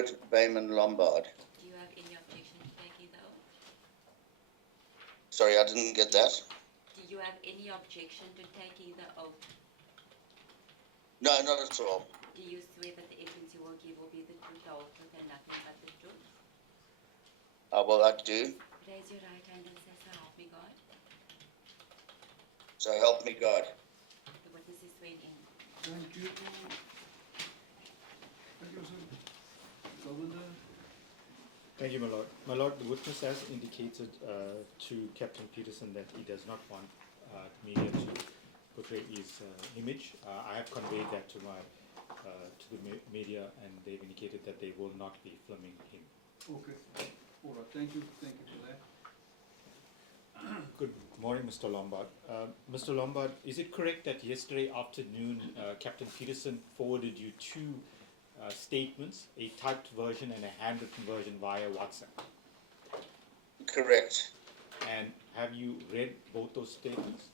Edward Bayman Lombard. Do you have any objection to taking the oath? Sorry, I didn't get that. Do you have any objection to taking the oath? No, not at all. Do you swear that the evidence you will give will be the truth, the whole truth, and nothing but the truth? Well, I do. Raise your right hand and say, so help me God. So help me God. The witness is sworn in. Thank you. Thank you, sir. Governor. Thank you, my lord. My lord, the witness has indicated to Captain Peterson that he does not want the media to portray his image. I have conveyed that to the media, and they've indicated that they will not be filming him. Okay. All right. Thank you. Thank you for that. Good morning, Mr. Lombard. Mr. Lombard, is it correct that yesterday afternoon Captain Peterson forwarded you two statements, a typed version and a handwritten version via WhatsApp? Correct. And have you read both those statements?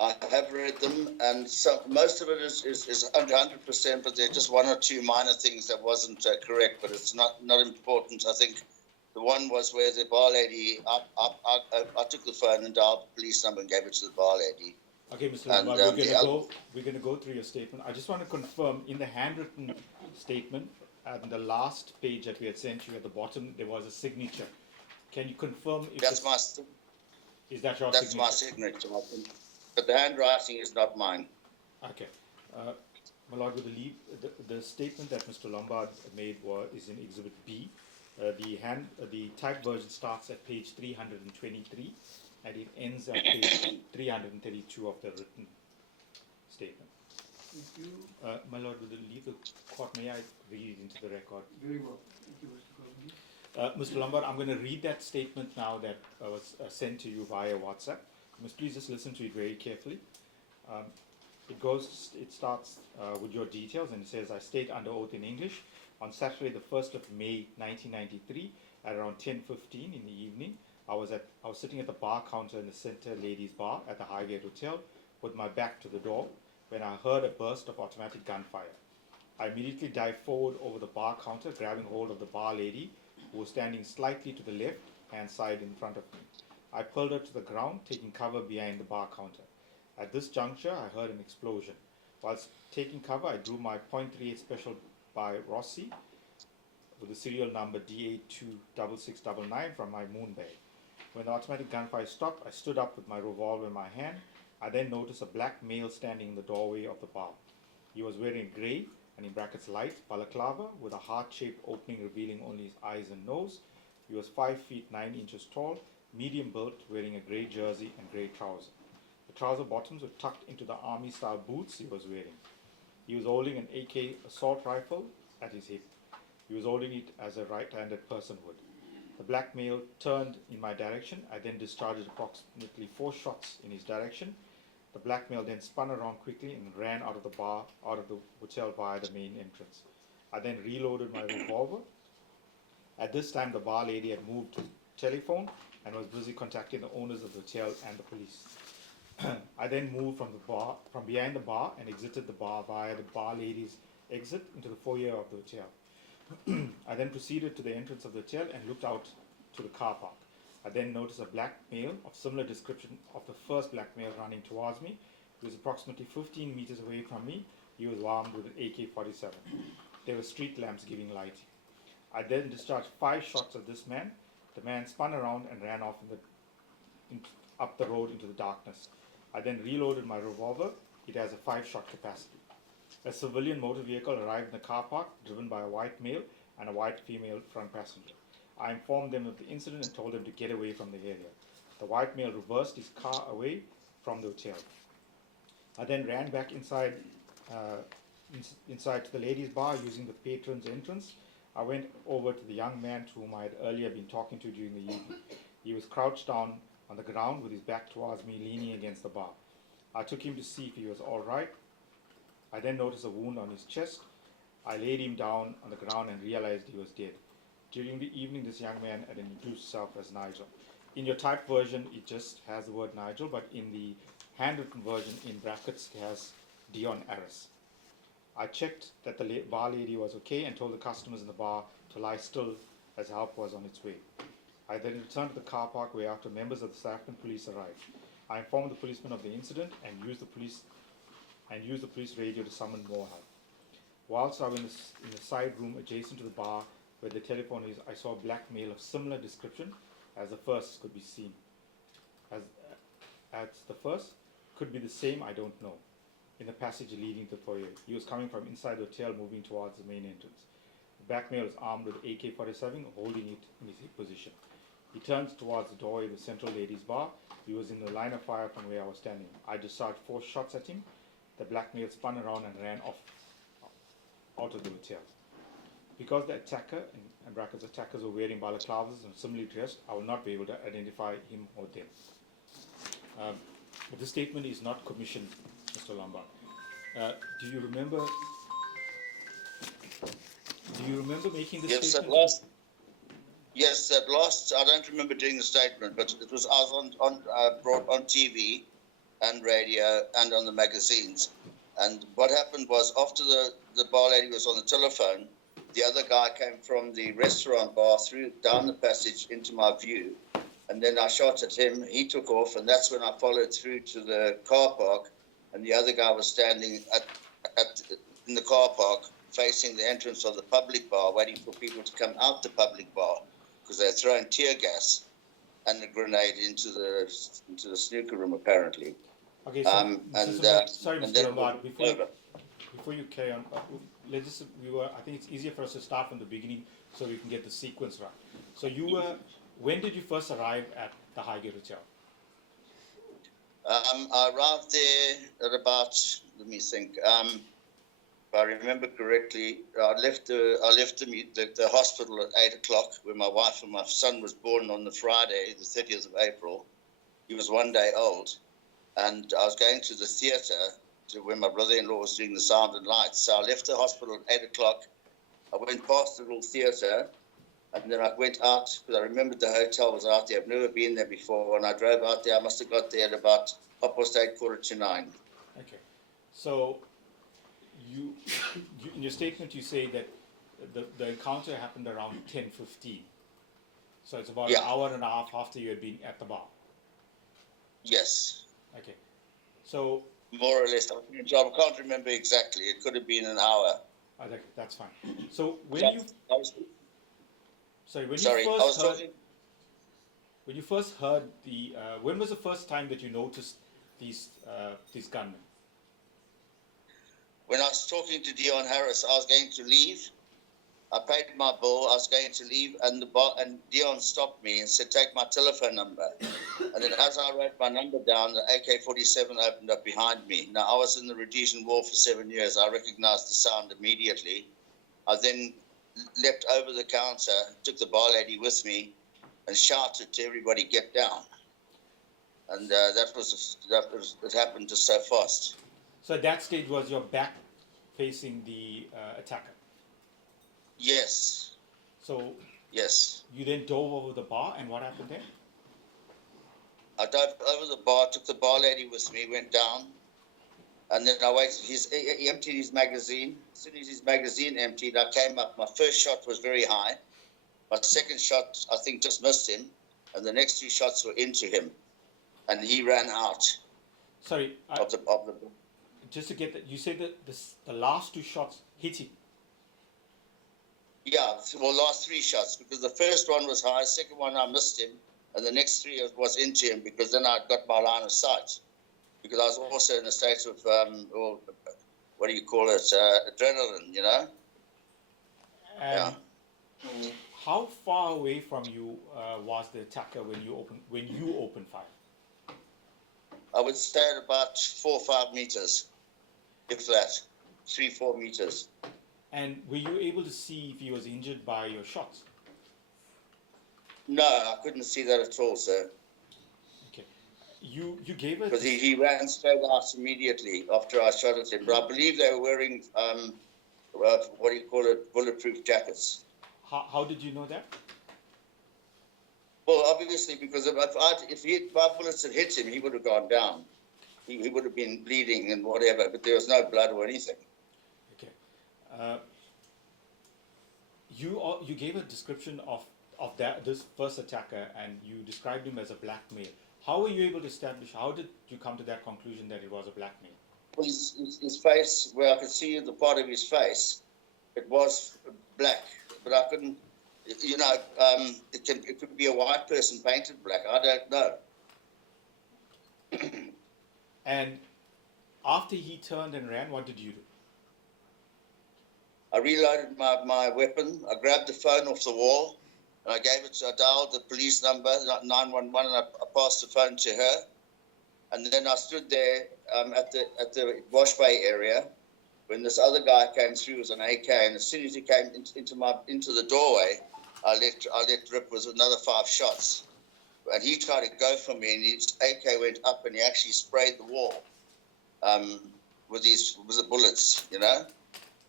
I have read them, and most of it is under 100%, but there are just one or two minor things that wasn't correct, but it's not important. I think the one was where the bar lady, I took the phone and dialed the police number and gave it to the bar lady. Okay, Mr. Lombard, we're going to go through your statement. I just want to confirm, in the handwritten statement, at the last page that we had sent you at the bottom, there was a signature. Can you confirm if is that your signature? That's my signature. But the handwriting is not mine. Okay. My Lord, with the statement that Mr. Lombard made is in Exhibit B. The typed version starts at page 323 and it ends at page 332 of the written statement. Thank you. My Lord, with the leave the court, may I read it into the record? Very well. Thank you, Mr. Governor. Mr. Lombard, I'm going to read that statement now that was sent to you via WhatsApp. You must please just listen to it very carefully. It starts with your details, and it says, I state under oath in English, on Saturday the 1st of May 1993 at around 10:15 in the evening, I was sitting at the bar counter in the Center Ladies Bar at the Highgate Hotel with my back to the door when I heard a burst of automatic gunfire. I immediately dived forward over the bar counter, grabbing hold of the bar lady who was standing slightly to the left hand side in front of me. I pulled her to the ground, taking cover behind the bar counter. At this juncture, I heard an explosion. Whilst taking cover, I drew my .38 Special by Rossi with the serial number D826699 from my moon bag. When the automatic gunfire stopped, I stood up with my revolver in my hand. I then noticed a black male standing in the doorway of the bar. He was wearing a grey, and in brackets light, balaclava with a heart-shaped opening revealing only his eyes and nose. He was 5 feet 9 inches tall, medium built, wearing a grey jersey and grey trousers. The trouser bottoms were tucked into the army-style boots he was wearing. He was holding an AK assault rifle at his hip. He was holding it as a right-handed person would. The black male turned in my direction. I then discharged approximately 4 shots in his direction. The black male then spun around quickly and ran out of the hotel via the main entrance. I then reloaded my revolver. At this time, the bar lady had moved to telephone and was busy contacting the owners of the hotel and the police. I then moved from behind the bar and exited the bar via the bar lady's exit into the foyer of the hotel. I then proceeded to the entrance of the hotel and looked out to the car park. I then noticed a black male of similar description of the first black male running towards me. He was approximately 15 meters away from me. He was armed with an AK-47. There were street lamps giving light. I then discharged 5 shots at this man. The man spun around and ran off up the road into the darkness. I then reloaded my revolver. It has a 5-shot capacity. A civilian motor vehicle arrived in the car park, driven by a white male and a white female front passenger. I informed them of the incident and told them to get away from the area. The white male reversed his car away from the hotel. I then ran back inside to the ladies' bar using the patron's entrance. I went over to the young man to whom I had earlier been talking to during the evening. He was crouched down on the ground with his back towards me, leaning against the bar. I took him to see if he was all right. I then noticed a wound on his chest. I laid him down on the ground and realized he was dead. During the evening, this young man had introduced himself as Nigel. In your typed version, it just has the word Nigel, but in the handwritten version, in brackets, it has Dion Aris. I checked that the bar lady was okay and told the customers in the bar to lie still as help was on its way. I then returned to the car park where after members of the South African police arrived. I informed the policeman of the incident and used the police radio to summon more help. Whilst I was in the side room adjacent to the bar where the telephone is, I saw a black male of similar description as the first could be seen. As the first could be the same, I don't know. In the passage leading to the foyer, he was coming from inside the hotel, moving towards the main entrance. The black male was armed with AK-47, holding it in his hip position. He turns towards the doorway of the central ladies' bar. He was in the line of fire from where I was standing. I discharged 4 shots at him. The black male spun around and ran off out of the hotel. Because the attacker, in brackets, attackers were wearing balaclavas and similarly dressed, I will not be able to identify him or them. But this statement is not commissioned, Mr. Lombard. Do you remember making this statement? Yes, at last, I don't remember doing the statement, but it was, I was brought on TV and radio and on the magazines. And what happened was, after the bar lady was on the telephone, the other guy came from the restaurant bar down the passage into my view. And then I shot at him, he took off, and that's when I followed through to the car park. And the other guy was standing in the car park facing the entrance of the public bar, waiting for people to come out the public bar, because they're throwing tear gas and a grenade into the snooker room, apparently. Okay, so, sorry, Mr. Lombard, before you carry on, I think it's easier for us to start from the beginning so we can get the sequence right. So when did you first arrive at the Highgate Hotel? I arrived there at about, let me think, if I remember correctly, I left the hospital at 8 o'clock, where my wife and my son was born on the Friday, the 30th of April. He was 1 day old. And I was going to the theatre where my brother-in-law was doing the sound and lights. So I left the hospital at 8 o'clock. I went past the little theatre, and then I went out, because I remembered the hotel was out there. I've never been there before. And I drove out there. I must have got there at about 8:30, 8:45. Okay. So you in your statement, you say that the encounter happened around 10:15. So it's about an hour and a half after you had been at the bar. Yes. Okay. So more or less, I can't remember exactly. It could have been an hour. Okay, that's fine. So when you first heard the when was the first time that you noticed these gunmen? When I was talking to Dion Harris, I was going to leave. I paid my bill. I was going to leave, and Dion stopped me and said, "Take my telephone number." And then, as I wrote my number down, the AK-47 opened up behind me. Now, I was in the Rhodesian War for 7 years. I recognized the sound immediately. I then leapt over the counter, took the bar lady with me, and shouted to everybody, "Get down!" And it happened just so fast. So at that stage, was your back facing the attacker? Yes. So yes. You then dove over the bar, and what happened then? I dove over the bar, took the bar lady with me, went down, and then I waited. He emptied his magazine. As soon as his magazine emptied, I came up. My first shot was very high. My second shot, I think, just missed him, and the next 2 shots were into him, and he ran out. Sorry. Of the just to get that, you said that the last 2 shots hit him. Yeah, well, last 3 shots, because the first one was high, second one I missed him, and the next 3 was into him, because then I got my line of sight. Because I was also in a state of, what do you call it, adrenaline, you know? And how far away from you was the attacker when you opened fire? I would say at about 4 or 5 meters, if that, 3-4 meters. And were you able to see if he was injured by your shots? No, I couldn't see that at all, sir. Okay. You gave it... Because he ran straight out immediately after I shot at him. But I believe they were wearing, what do you call it, bulletproof jackets. How did you know that? Well, obviously, because if my bullets had hit him, he would have gone down. He would have been bleeding and whatever, but there was no blood or anything. Okay. You gave a description of this first attacker, and you described him as a black male. How were you able to establish? How did you come to that conclusion that it was a black male? Well, his face, where I could see the part of his face, it was black, but I couldn't. You know, it could be a white person painted black. I don't know. And after he turned and ran, what did you do? I reloaded my weapon. I grabbed the phone off the wall, and I dialed the police number, 911, and I passed the phone to her. And then I stood there at the wash bay area when this other guy came through with an AK, and as soon as he came into the doorway, I let rip with another 5 shots. And he tried to go for me, and his AK went up, and he actually sprayed the wall with the bullets, you know.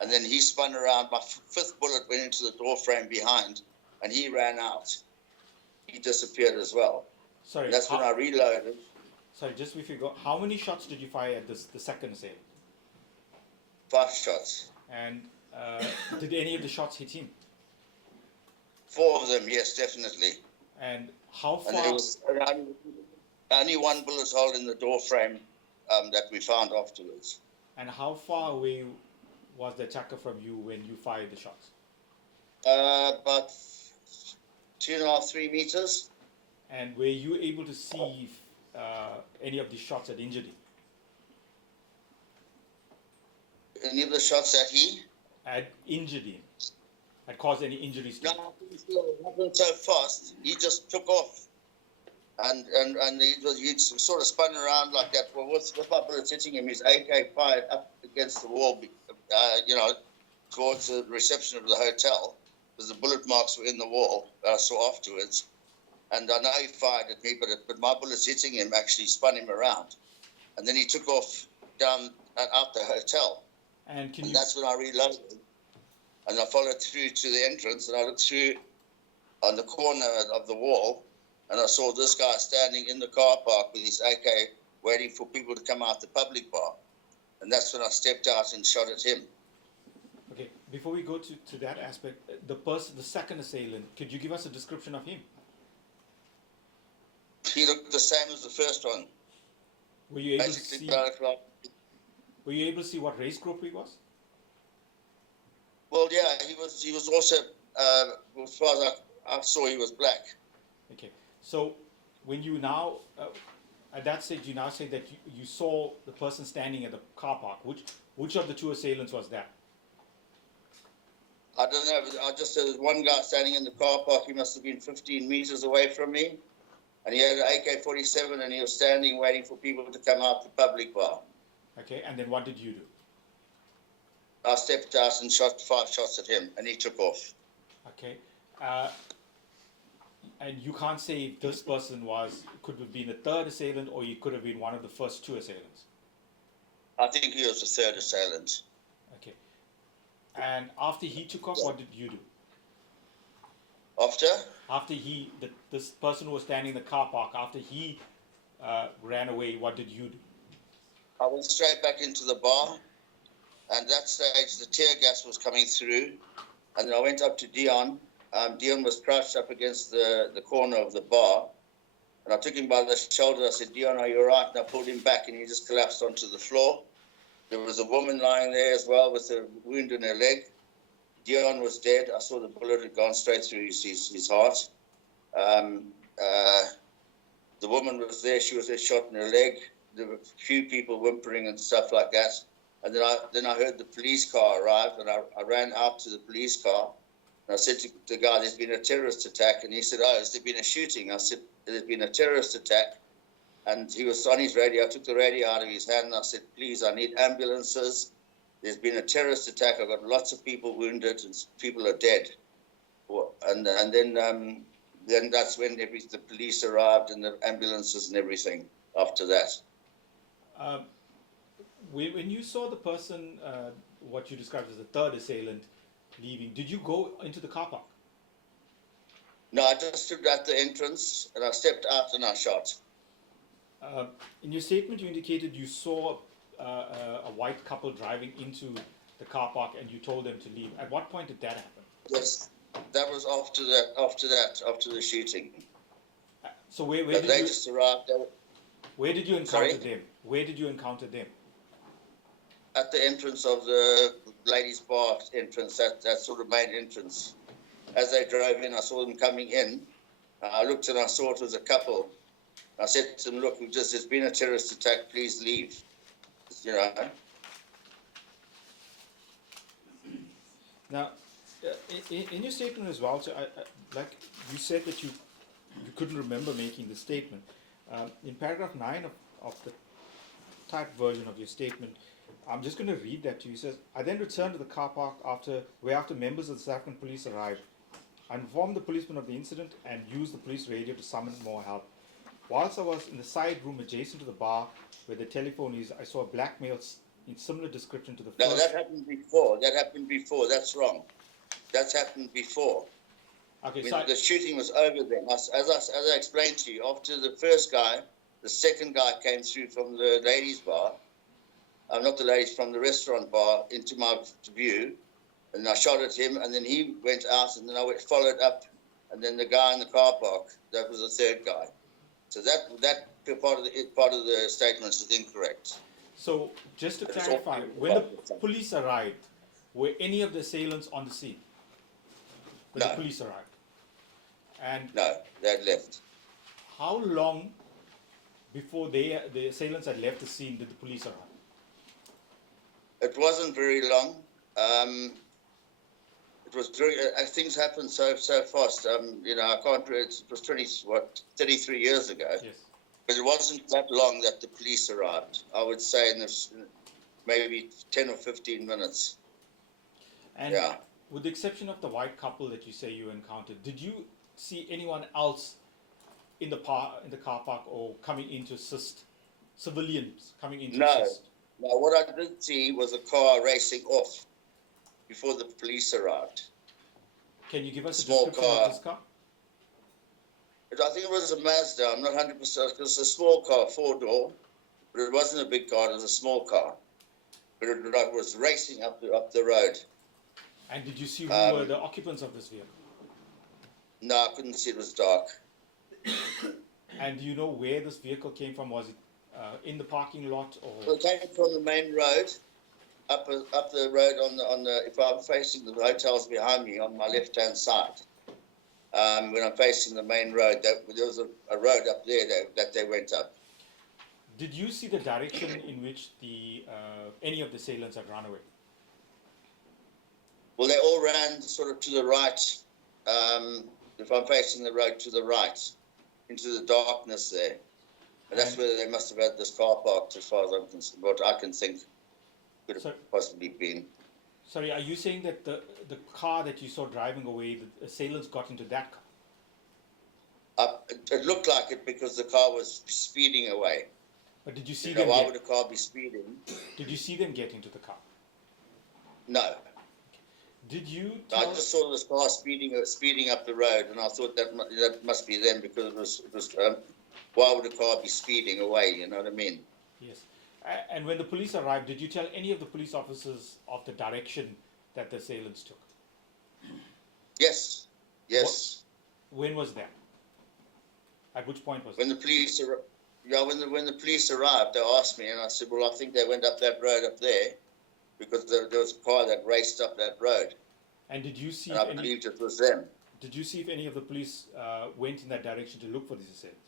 And then he spun around. My 5th bullet went into the door frame behind, and he ran out. He disappeared as well. Sorry, and that's when I reloaded. Sorry, just before you go, how many shots did you fire at the second assailant? 5 shots. And did any of the shots hit him? 4 of them, yes, definitely. And how far? And there was only 1 bullet hole in the door frame that we found afterwards. And how far away was the attacker from you when you fired the shots? About 2.5, 3 meters. And were you able to see if any of the shots had injured him? Any of the shots that he? Had injured him? Had caused any injuries to him? No, it happened so fast. He just took off. And he sort of spun around like that. Well, with my bullets hitting him, his AK fired up against the wall, you know, towards the reception of the hotel, because the bullet marks were in the wall that I saw afterwards. And I know he fired at me, but my bullets hitting him actually spun him around. And then he took off down out the hotel. And that's when I reloaded. And I followed through to the entrance, and I looked through on the corner of the wall, and I saw this guy standing in the car park with his AK waiting for people to come out the public bar. And that's when I stepped out and shot at him. Okay, before we go to that aspect, the second assailant, could you give us a description of him? He looked the same as the first one. Were you able to see? Were you able to see what race group he was? Well, yeah, he was also, as far as I saw, he was black. Okay, so when you now, at that stage, you now say that you saw the person standing at the car park. Which of the 2 assailants was that? I don't know. I just said there's one guy standing in the car park. He must have been 15 meters away from me. And he had an AK-47, and he was standing waiting for people to come out the public bar. Okay, and then what did you do? I stepped out and shot 5 shots at him, and he took off. Okay. And you can't say if this person could have been a 3rd assailant, or he could have been one of the first 2 assailants? I think he was the 3rd assailant. Okay. And after he took off, what did you do? After? After this person who was standing in the car park, after he ran away, what did you do? I went straight back into the bar, and at that stage the tear gas was coming through, and then I went up to Dion. Dion was crouched up against the corner of the bar, and I took him by the shoulder. I said, "Dion, are you all right?" And I pulled him back, and he just collapsed onto the floor. There was a woman lying there as well with a wound in her leg. Dion was dead. I saw the bullet had gone straight through his heart. The woman was there. She was shot in her leg. There were a few people whimpering and stuff like that. And then I heard the police car arrive, and I ran out to the police car. And I said to the guy, "There's been a terrorist attack." And he said, "Oh, has there been a shooting?" I said, "There's been a terrorist attack." And he was on his radio. I took the radio out of his hand, and I said, "Please, I need ambulances. There's been a terrorist attack. I've got lots of people wounded, and people are dead." And then that's when the police arrived, and the ambulances and everything after that. When you saw the person, what you described as the 3rd assailant, leaving, did you go into the car park? No, I just stood at the entrance, and I stepped out and I shot. In your statement, you indicated you saw a white couple driving into the the car park and you told them to leave. At what point did that happen? Yes, that was after the shooting. So where But did they you just arrived where did you encounter Sorry? them? Where did you encounter them? at the entrance of the ladies' bar entrance, that sort of main entrance. As they drove in, I saw them coming in. I looked and I saw it was a couple. I said to them, look, there's been a terrorist attack, please leave. You know, Now, in your statement as well, so like you said that you couldn't remember making the statement. In paragraph 9 of the typed version of your statement, I'm just going to read that to you. It says, I then returned to the car park where after members of the South African police arrived. I informed the policeman of the incident and used the police radio to summon more help. Whilst I was in the side room adjacent to the bar where the telephone is, I saw a black male in similar description to the no, first. that happened before. That's wrong. That's happened before. Okay, When so the shooting was over then, as I explained to you, after the first guy, the second guy came through from the ladies' bar, not the ladies, from the restaurant bar into my view, and I shot at him, and then he went out, and then I followed up, and then the guy in the car park, that was the third guy. So that part of the statement is incorrect. So, just to It's clarify, all- when the police arrived, were any of the assailants on the scene? When the No. police arrived? And No, they had left. how long before the assailants had left the scene did the police arrive? It wasn't very long. It was very. Things happened so fast. I can't. It was 33 years ago. Yes. But it wasn't that long that the police arrived. I would say in this, maybe 10 or 15 minutes. And Yeah. with the exception of the white couple that you say you encountered, did you see anyone else in the car park or coming in to assist? Civilians coming in to No. assist? Now, what I did see was a car racing off before the police arrived. Can you give us a Small description car. of this car? I think it was a Mazda. I'm not 100%. It was a small car, 4-door, but it wasn't a big car. It was a small car. But it was racing up the road. And did you see who were the occupants of this vehicle? No, I couldn't see. It was dark. And do you know where this vehicle came from? Was it in the parking lot or? Well, it came from the main road, up the road on the. If I'm facing the hotels behind me on my left-hand side, when I'm facing the main road, there was a road up there that they went up. Did you see the direction in which any of the assailants had run away? Well, they all ran sort of to the right. If I'm facing the road, to the right, into the darkness there. And that's where they must have had this car parked, as far as I'm concerned, what I can think could have possibly been. Sorry, are you saying that the car that you saw driving away, the assailants got into that car? It looked like it because the car was speeding away. But did you see them? Why would a car be speeding? Did you see them get into the car? No. Did you? I just saw this car speeding up the road, and I thought that must be them because it was. Why would a car be speeding away? You know what I mean? Yes. And when the police arrived, did you tell any of the police officers of the direction that the assailants took? Yes. Yes. When was that? At which point was when the police? When the police arrived, they asked me, and I said, "Well, I think they went up that road up there, because there was a car that raced up that road." And did you see? And I believed it was them. Did you see if any of the police went in that direction to look for these assailants?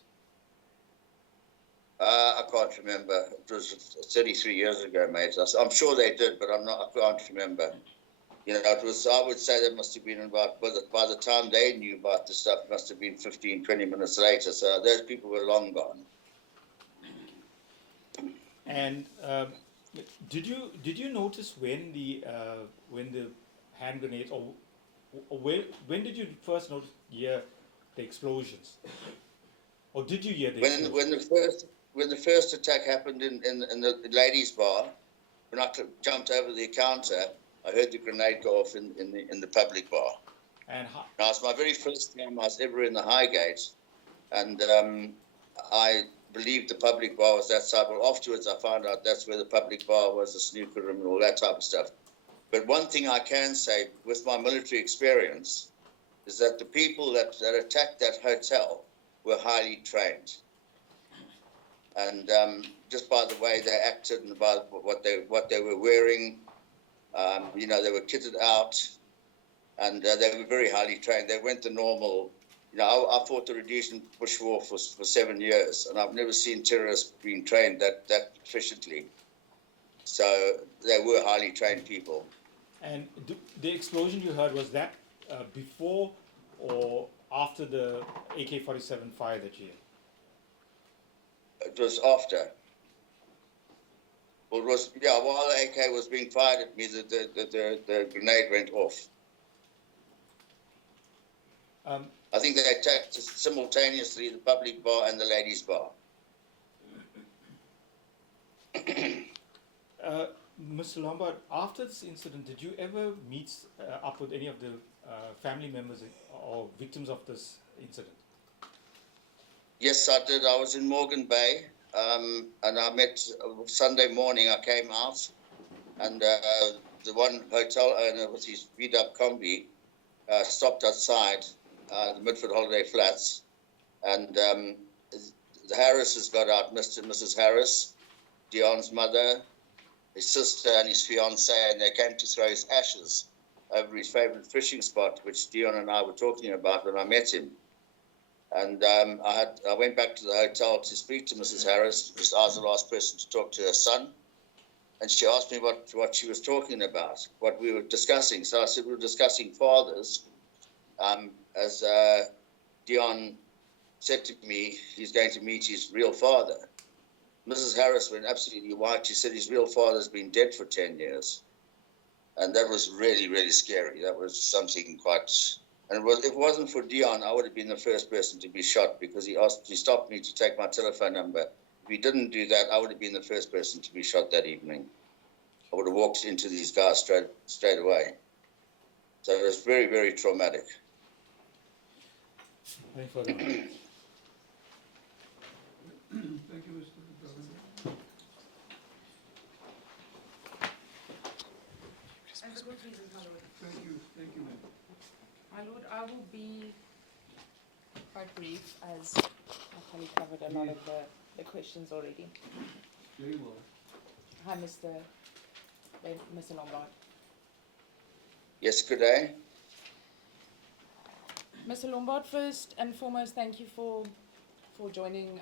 I can't remember. It was 33 years ago, mate. I'm sure they did, but I can't remember. It was. I would say that must have been about by the time they knew about the stuff, it must have been 15, 20 minutes later. So those people were long gone. And did you notice when the hand grenades or when did you first hear the explosions? Or did you hear the explosions? When the first attack happened in the ladies' bar, when I jumped over the counter, I heard the grenade go off in the public bar. And now, it was my very first time I was ever in the Highgate, and I believed the public bar was that side. Well, afterwards I found out that's where the public bar was, the snooker room and all that type of stuff. But one thing I can say with my military experience is that the people that attacked that hotel were highly trained. And just by the way they acted and by what they were wearing, they were kitted out, and they were very highly trained. They weren't the normal. I fought the Rhodesian Bush War for 7 years, and I've never seen terrorists being trained that efficiently. So they were highly trained people. And the explosion you heard, was that before or after the AK-47 fire that you had? It was after. Well, it was, while the AK was being fired at me, the grenade went off. I think they attacked simultaneously the public bar and the ladies' bar. Mr. Lombard, after this incident, did you ever meet up with any of the family members or victims of this incident? Yes, I did. I was in Morgan Bay, and I met Sunday morning. I came out, and the one hotel owner with his beat-up combi stopped outside the Midford Holiday Flats, and the Harrises got out, Mr. and Mrs. Harris, Dion's mother, his sister, and his fiancée, and they came to throw his ashes over his favourite fishing spot, which Dion and I were talking about when I met him. And I went back to the hotel to speak to Mrs. Harris, because I was the last person to talk to her son. And she asked me what she was talking about, what we were discussing. So I said we were discussing fathers. As Dion said to me, he's going to meet his real father. Mrs. Harris went absolutely white. She said his real father's been dead for 10 years. And that was really, really scary. That was something quite... And if it wasn't for Dion, I would have been the first person to be shot, because he stopped me to take my telephone number. If he didn't do that, I would have been the first person to be shot that evening. I would have walked into these guys straight away. So it was very, very traumatic. Any further? Thank you, Mr. Governor. As a good reason, my lord. Thank you, ma'am. My lord, I will be quite brief, as I've probably covered a lot of the questions already. Very well. Hi, Mr. Lombard. Yes, good day. Mr. Lombard, first and foremost, thank you for joining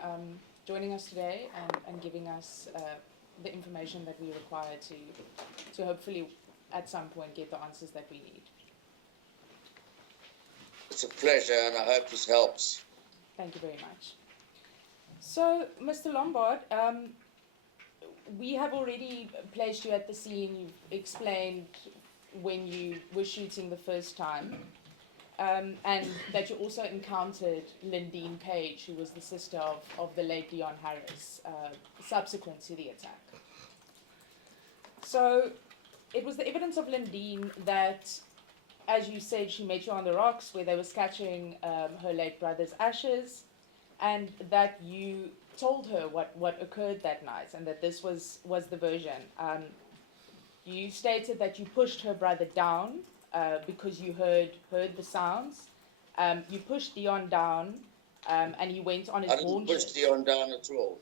us today and giving us the information that we require to hopefully at some point get the answers that we need. It's a pleasure, and I hope this helps. Thank you very much. So, Mr. Lombard, we have already placed you at the scene. You've explained when you were shooting the first time, and that you also encountered Lindeen Page, who was the sister of the late Dion Harris, subsequent to the attack. So, it was the evidence of Lindeen that, as you said, she met you on the rocks where they were sketching her late brother's ashes, and that you told her what occurred that night, and that this was the version. You stated that you pushed her brother down because you heard the sounds. You pushed Dion down, and he went on his I didn't haunches. push Dion down at all.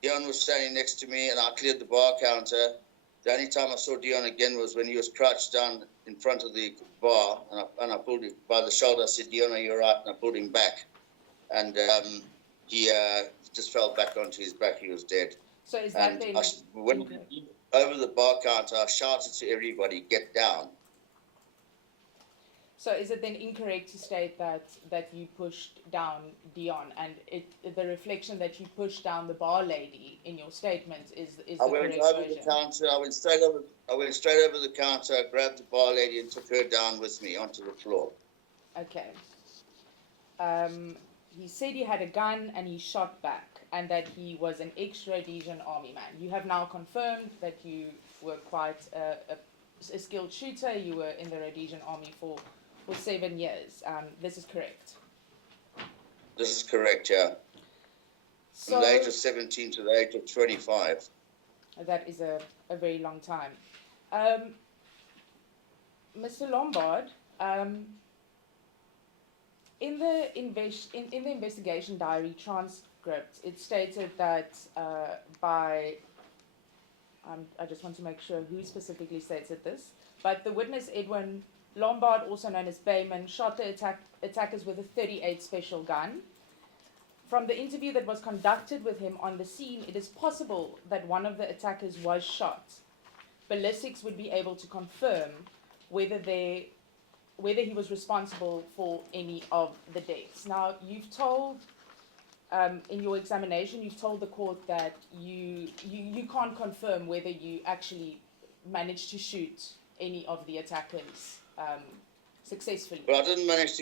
Dion was standing next to me, and I cleared the bar counter. The only time I saw Dion again was when he was crouched down in front of the bar, and I pulled him by the shoulder. I said, "Dion, are you all right?" And I pulled him back, and he just fell back onto his back. He was dead. So is that And then? when over the bar counter, I shouted to everybody, "Get down!" So is it then incorrect to state that you pushed down Dion, and the reflection that you pushed down the bar lady in your statement is the I went correct over version? the counter. I went straight over the counter. I grabbed the bar lady and took her down with me onto the floor. Okay. He said he had a gun and he shot back, and that he was an ex-Rhodesian army man. You have now confirmed that you were quite a skilled shooter. You were in the Rhodesian army for 7 years. This is correct. This is correct, yeah. So From the age of 17 to the age of 25. that is a very long time. Mr. Lombard, in the investigation diary transcript, it stated that I just want to make sure who specifically stated this, but the witness Edwin Lombard, also known as Bayman, shot the attackers with a .38 special gun. From the interview that was conducted with him on the scene, it is possible that one of the attackers was shot. Ballistics would be able to confirm whether he was responsible for any of the deaths. Now, you've told, in your examination, you've told the court that you can't confirm whether you actually managed to shoot any of the attackers successfully. But I didn't manage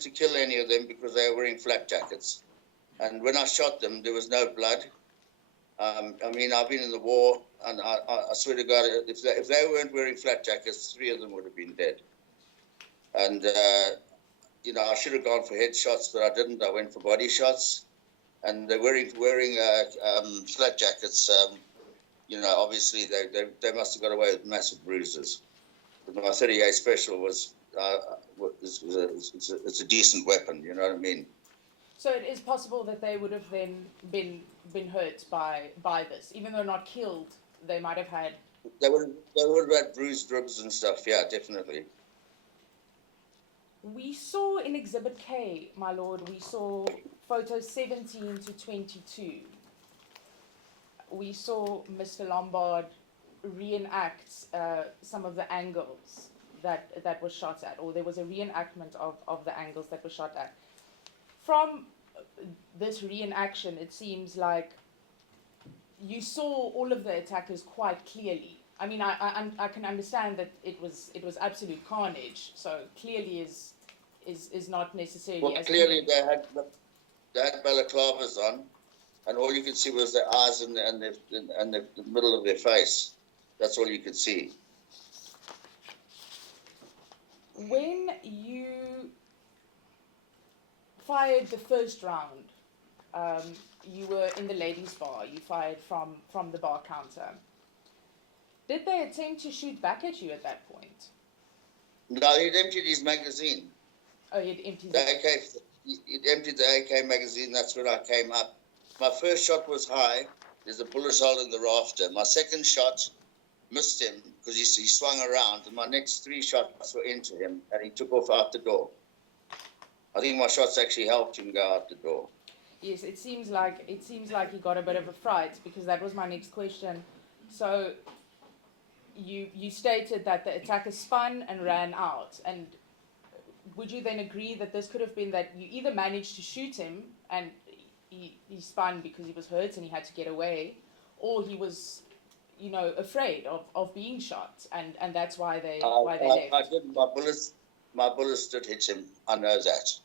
to kill any of them because they were wearing flak jackets. And when I shot them, there was no blood. I mean, I've been in the war, and I swear to God, if they weren't wearing flak jackets, 3 of them would have been dead. And, you know, I should have gone for headshots, but I didn't. I went for body shots. And they're wearing flak jackets. You know, obviously, they must have got away with massive bruises. But my 38 special was, it's a decent weapon, you know what I mean? So it is possible that they would have then been hurt by this, even though not killed. They might have had. They would have had bruised ribs and stuff. Yeah, definitely. We saw in Exhibit K, my lord. We saw photos 17 to 22. We saw Mr. Lombard reenact some of the angles that was shot at, or there was a reenactment of the angles that were shot at. From this reenaction, it seems like you saw all of the attackers quite clearly. I mean, I can understand that it was absolute carnage. So clearly is not necessarily. Well, as clearly they had balaclavas on, and all you could see was their eyes and the middle of their face. That's all you could see. When you fired the first round, you were in the ladies' bar. You fired from the bar counter. Did they attempt to shoot back at you at that point? No, he'd emptied his magazine. Oh, he'd emptied The AK, he'd emptied the AK magazine. That's when I came up. My first shot was high. There's a bullet hole in the rafter. My second shot missed him because he swung around, and my next 3 shots were into him, and he took off out the door. I think my shots actually helped him go out the door. Yes, it seems like he got a bit of a fright, because that was my next question. So you stated that the attacker spun and ran out, and would you then agree that this could have been that you either managed to shoot him and he spun because he was hurt and he had to get away, or he was, you know, afraid of being shot, and that's why they left? I did. My bullets did hit him. I know that.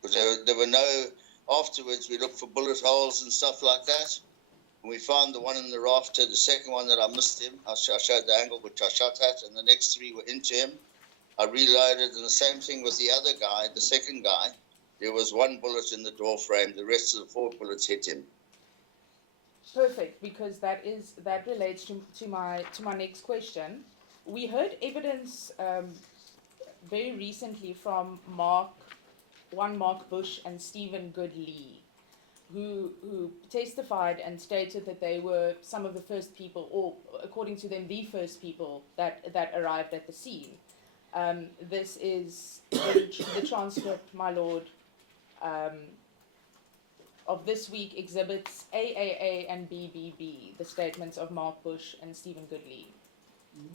Because there were no. Afterwards, we looked for bullet holes and stuff like that. And we found the one in the rafter, the second one that I missed him. I showed the angle which I shot at, and the next 3 were into him. I reloaded, and the same thing with the other guy, the second guy. There was 1 bullet in the door frame. The rest of the 4 bullets hit him. Perfect, because that relates to my next question. We heard evidence very recently from Mark Bush and Stephen Goodley, who testified and stated that they were some of the first people, or according to them, the first people that arrived at the scene. This is the transcript, my lord, of this week exhibits AAA and BBB, the statements of Mark Bush and Stephen Goodley. Mm-hmm.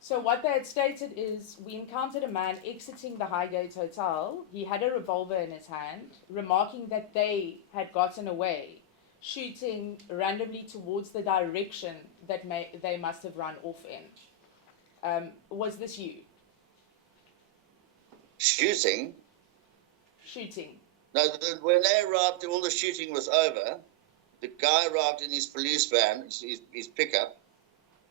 So what they had stated is, we encountered a man exiting the Highgate Hotel. He had a revolver in his hand, remarking that they had gotten away, shooting randomly towards the direction that they must have run off in. Was this you? Shooting? Shooting. No, when they arrived, all the shooting was over. The guy arrived in his police van, his pickup,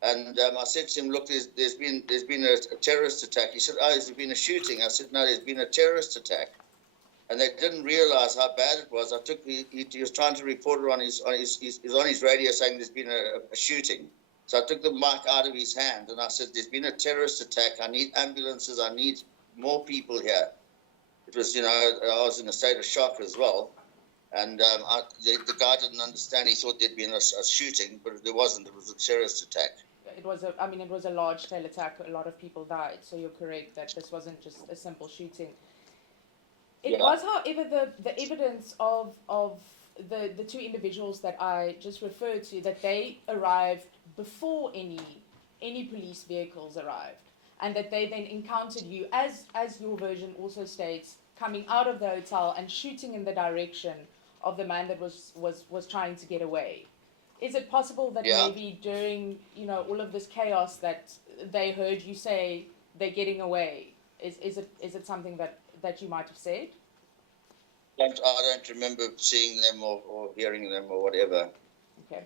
and I said to him, "Look, there's been a terrorist attack." He said, "Oh, has there been a shooting?" I said, "No, there's been a terrorist attack," and they didn't realise how bad it was. He was trying to report it on his radio, saying there's been a shooting. So I took the mic out of his hand and I said, "There's been a terrorist attack. I need ambulances. I need more people here." It was, I was in a state of shock as well. And the guy didn't understand. He thought there'd been a shooting, but there wasn't. It was a terrorist attack. It was a large-scale attack. A lot of people died. So you're correct that this wasn't just a simple shooting. It Yeah. was, however, the evidence of the two individuals that I just referred to, that they arrived before any police vehicles arrived, and that they then encountered you, as your version also states, coming out of the hotel and shooting in the direction of the man that was trying to get away. Is it possible that Yeah. maybe during all of this chaos that they heard you say they're getting away? Is it something that you might have said? I don't remember seeing them or hearing them or whatever. Okay.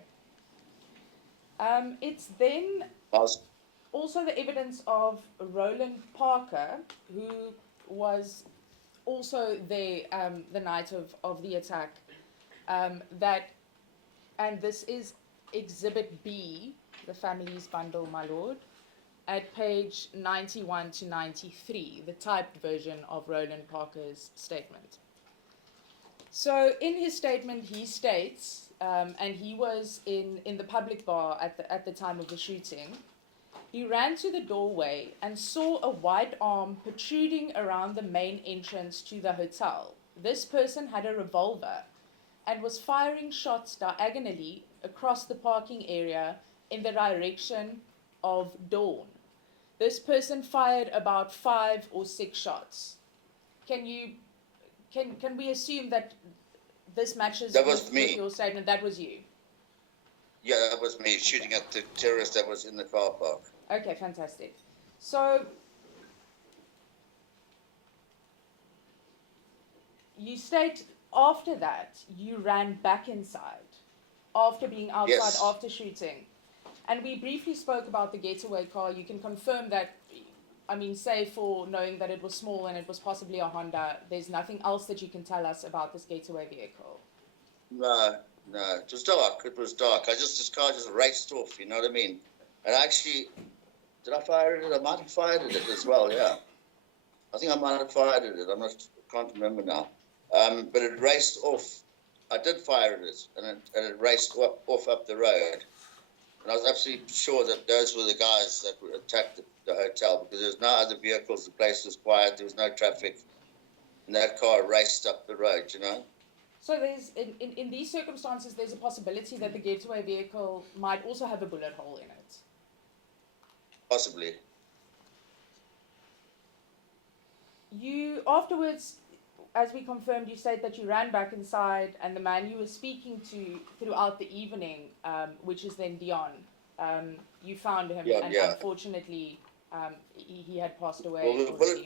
It's then I was, also the evidence of Roland Parker, who was also there the night of the attack. And this is Exhibit B, the family's bundle, my lord, at page 91 to 93, the typed version of Roland Parker's statement. So in his statement, he states, and he was in the public bar at the time of the shooting, he ran to the doorway and saw a white arm protruding around the main entrance to the hotel. This person had a revolver and was firing shots diagonally across the parking area in the direction of Dawn. This person fired about 5 or 6 shots. Can we assume that this matches That was with me. your statement? That was you. Yeah, that was me shooting at the terrorist that was in the car park. Okay, fantastic. So you state after that you ran back inside after being outside, Yes. after shooting. And we briefly spoke about the getaway car. You can confirm that, save for knowing that it was small and it was possibly a Honda, there's nothing else that you can tell us about this getaway vehicle. No, it was dark. It was dark. This car just raced off, you know what I mean? And actually, did I fire at it? I might have fired at it as well, yeah. I think I might have fired at it. Can't remember now. But it raced off. I did fire at it, and it raced off up the road. And I was absolutely sure that those were the guys that attacked the hotel, because there was no other vehicles. The place was quiet. There was no traffic. And that car raced up the road, So there's in these circumstances, there's a possibility that the getaway vehicle might also have a bullet hole in it. Possibly. You afterwards, as we confirmed, you said that you ran back inside, and the man you were speaking to throughout the evening, which is then Dion, you found him, and yeah. unfortunately, he had passed away. Well,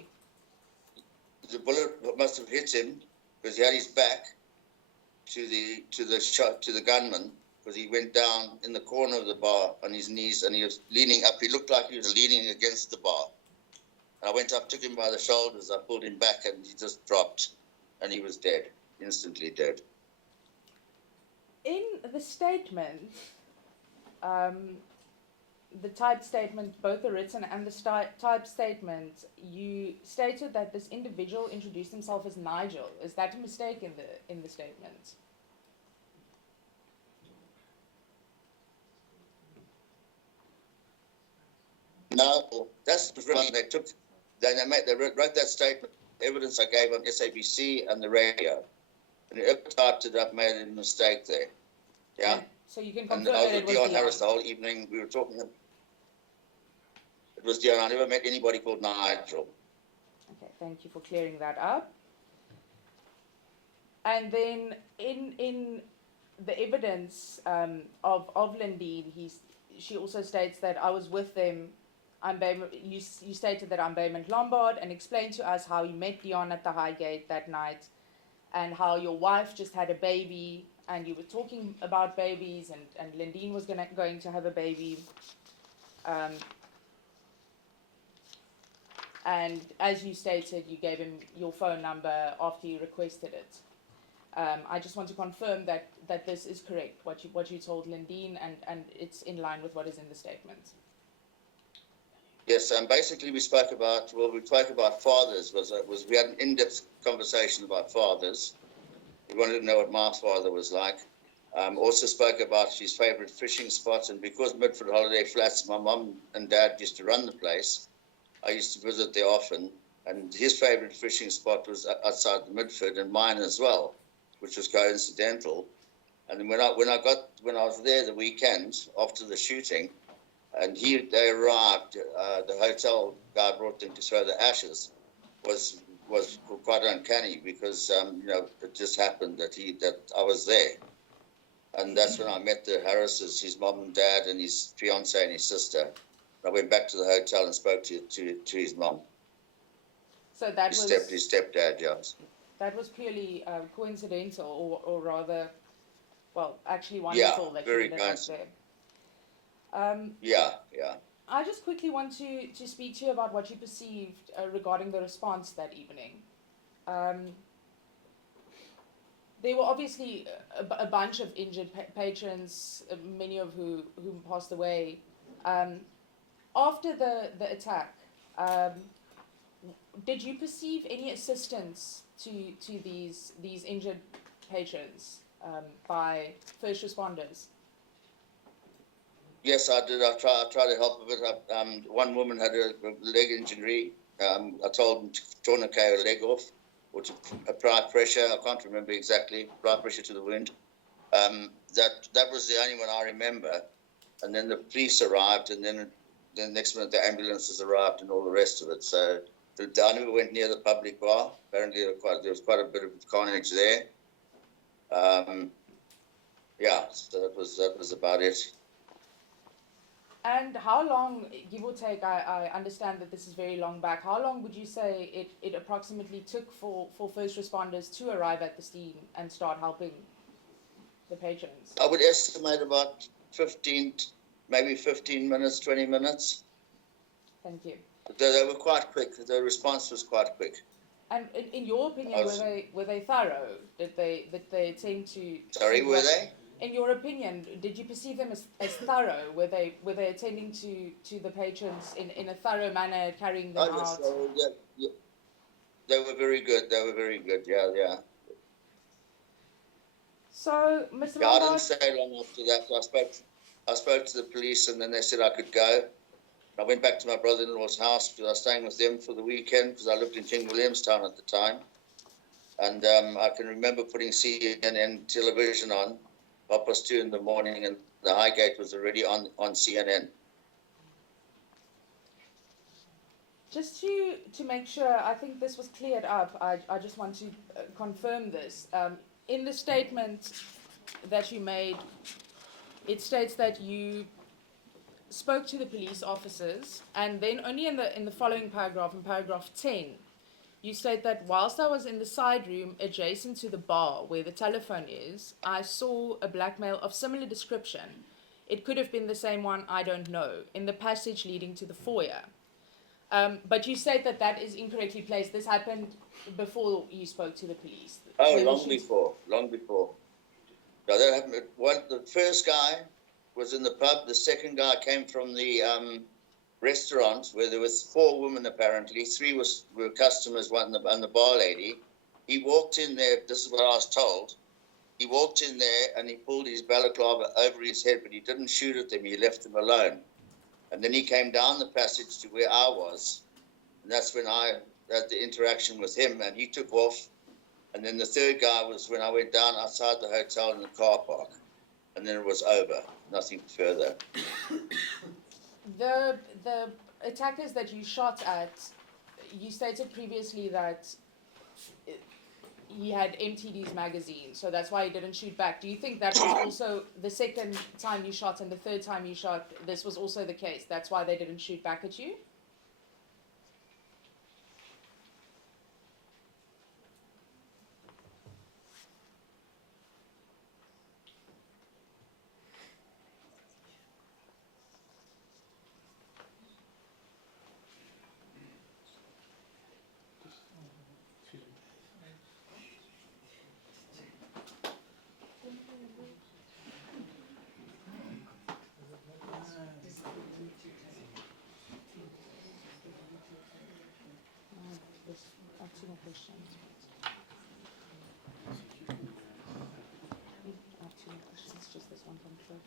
the bullet must have hit him because he had his back to the gunman, because he went down in the corner of the bar on his knees and he was leaning up. He looked like he was leaning against the bar. I went up, took him by the shoulders, I pulled him back, and he just dropped, and he was dead, instantly dead. In the statement, the typed statement, both the written and the typed statement, you stated that this individual introduced himself as Nigel. Is that a mistake in the statement? No, that's the reason they took. They wrote that statement, evidence I gave on SABC and the radio, and whoever typed it up made a mistake there. Yeah. So you can And confirm I was that it with was Dion Dion. Harris the whole evening. We were talking. It was Dion. I never met anybody called Nigel. Okay, thank you for clearing that up. And then in the evidence of Lindeen, she also states that I was with them. You stated that I'm Bayman Lombard, and explained to us how you met Dion at the Highgate that night, and how your wife just had a baby, and you were talking about babies, and Lindeen was going to have a baby. And as you stated, you gave him your phone number after you requested it. I just want to confirm that this is correct, what you told Lindeen, and it's in line with what is in the statement. Yes, basically we spoke about fathers. We had an in-depth conversation about fathers. We wanted to know what my father was like. Also spoke about his favourite fishing spots, and because Midford Holiday Flats, my mum and dad used to run the place, I used to visit there often, and his favourite fishing spot was outside the Midford, and mine as well, which was coincidental. And then when I was there the weekend after the shooting, and they arrived, the hotel guy brought them to throw the ashes, was quite uncanny because it just happened that I was there. And that's when I met the Harrises, his mom and dad, and his fiancée and his sister. I went back to the hotel and spoke to his mom. So that His stepdad, yeah. That was purely coincidental, or rather, well, actually wonderful that you ended up there. Yeah. I just quickly want to speak to you about what you perceived regarding the response that evening. There were obviously a bunch of injured patrons, many of whom passed away. After the attack, did you perceive any assistance to these injured patrons by first responders? Yes, I did. I tried to help a bit. One woman had a leg injury. I told them to tourniquet her leg off, or to apply pressure. I can't remember exactly. Apply pressure to the wound. That was the only one I remember. And then the police arrived, and then the next minute the ambulances arrived, and all the rest of it. So I never went near the public bar. Apparently there was quite a bit of carnage there. So that was about it. And how long, give or take, I understand that this is very long back, how long would you say it approximately took for first responders to arrive at the scene and start helping the patrons? I would estimate about 15 minutes, 20 minutes. Thank you. They were quite quick. The response was quite quick. And in your opinion, were they thorough? Did they attempt to? Sorry, were they? In your opinion, did you perceive them as thorough? Were they attending to the patrons in a thorough manner, carrying them out? Yeah. They were very good. Yeah. So, Mr. Yeah, Lombard, I didn't stay long after that. I spoke to the police, and then they said I could go. I went back to my brother-in-law's house because I was staying with them for the weekend because I lived in King Williamstown at the time. And I can remember putting CNN television on, 2:30 in the morning, and the Highgate was already on CNN. just to make sure, I think this was cleared up. I just want to confirm this. In the statement that you made, it states that you spoke to the police officers, and then only in the following paragraph, in paragraph 10, you state that whilst I was in the side room adjacent to the bar where the telephone is, I saw a black male of similar description. It could have been the same one, I don't know, in the passage leading to the foyer. But you state that is incorrectly placed. This happened before you spoke to the police. Oh, long before. No, that happened. The first guy was in the pub. The second guy came from the restaurant where there was 4 women apparently. 3 were customers, one and the bar lady. He walked in there. This is what I was told. He walked in there and he pulled his balaclava over his head, but he didn't shoot at them. He left them alone. And then he came down the passage to where I was, and that's when I had the interaction with him, and he took off. And then the third guy was when I went down outside the hotel in the car park, and then it was over. Nothing further. The attackers that you shot at, you stated previously that he had emptied his magazine, so that's why he didn't shoot back. Do you think that was also the second time you shot and the third time you shot, this was also the case? That's why they didn't shoot back at you? questions. I have two more questions, just this one from Cliff.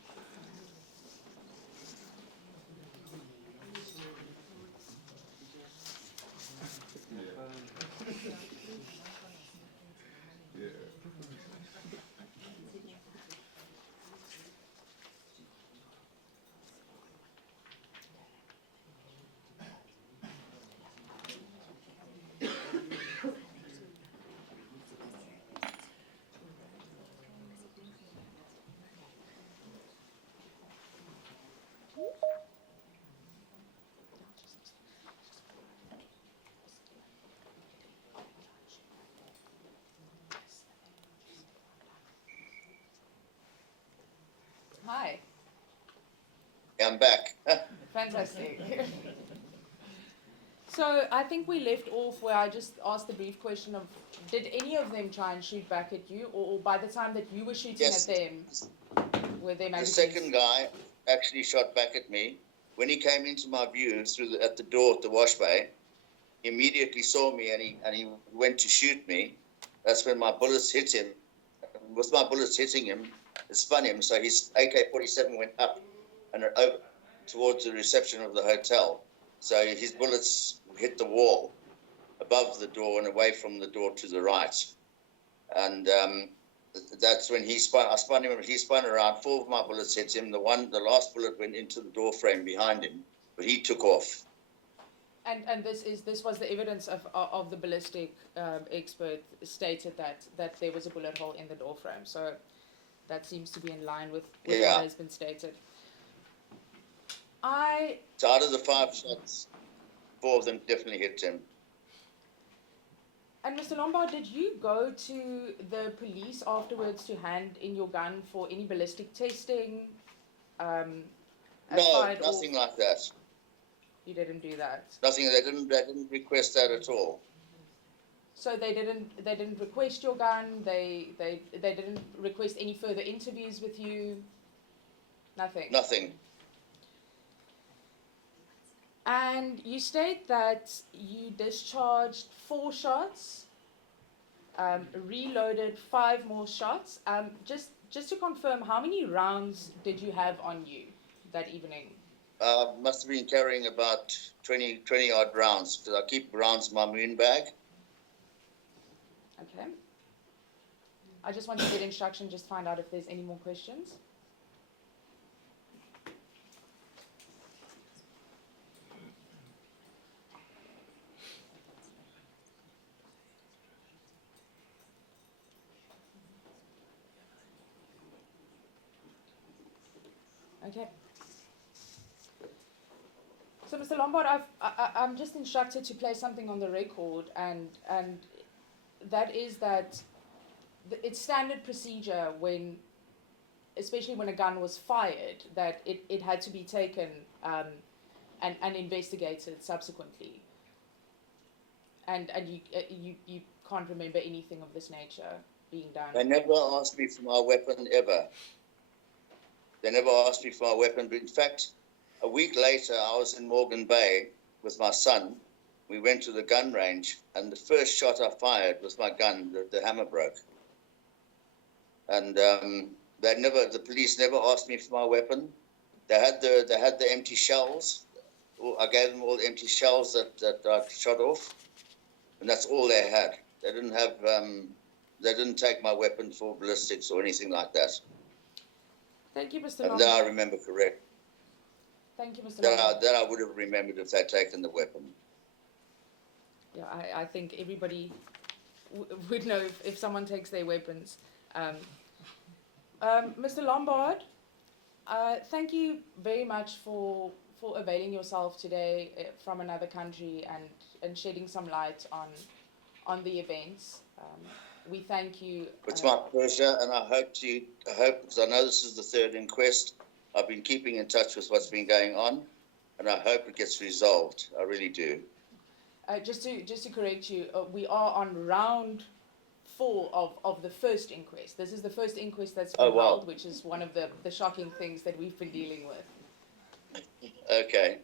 Hi. I'm back. Fantastic. So I think we left off where I just asked the brief question of, did any of them try and shoot back at you, or by the time that you were shooting Yes. at them, were they The magazines? second guy actually shot back at me. When he came into my view at the door at the wash bay, he immediately saw me and he went to shoot me. That's when my bullets hit him. With my bullets hitting him, it spun him, so his AK-47 went up and over towards the reception of the hotel. So his bullets hit the wall above the door and away from the door to the right. And that's when he spun. I spun him. He spun around. 4 of my bullets hit him. The last bullet went into the door frame behind him, but he took off. And this was the evidence of the ballistic expert stated that there was a bullet hole in the door frame. So that seems to be in line with Yeah. what has been stated. So out of the 5 shots, 4 of them definitely hit him. And Mr. Lombard, did you go to the police afterwards to hand in your gun for any ballistic testing? No, nothing like that. You didn't do that. Nothing. They didn't request that at all. So they didn't request your gun. They didn't request any further interviews with you. Nothing. Nothing. And you state that you discharged 4 shots, reloaded 5 more shots. Just to confirm, how many rounds did you have on you that evening? Must have been carrying about 20 odd rounds, because I keep rounds in my moon bag. Okay. I just want to get instruction, just find out if there's any more questions. Okay. So, Mr. Lombard, I'm just instructed to play something on the record, and that is that it's standard procedure when, especially when a gun was fired, that it had to be taken and investigated subsequently. And you can't remember anything of this nature being done. They never asked me for my weapon ever. They never asked me for my weapon. But in fact, a week later, I was in Morgan Bay with my son. We went to the gun range, and the first shot I fired with my gun, the hammer broke. And the police never asked me for my weapon. They had the empty shells. I gave them all the empty shells that I shot off, and that's all they had. They didn't have. They didn't take my weapon for ballistics or anything like that. Thank you, Mr. And Lombard. that I remember correct. Thank you, Mr. Lombard. That I would have remembered if they'd taken the weapon. Yeah, I think everybody would know if someone takes their weapons. Mr. Lombard, thank you very much for availing yourself today from another country and shedding some light on the events. We thank you. It's my pleasure, and I hope, because I know this is the 3rd inquest, I've been keeping in touch with what's been going on, and I hope it gets resolved. I really do. Just to correct you, we are on round 4 of the first inquest. This is the first inquest that's been held, which is one of the shocking things that we've been dealing with. Okay.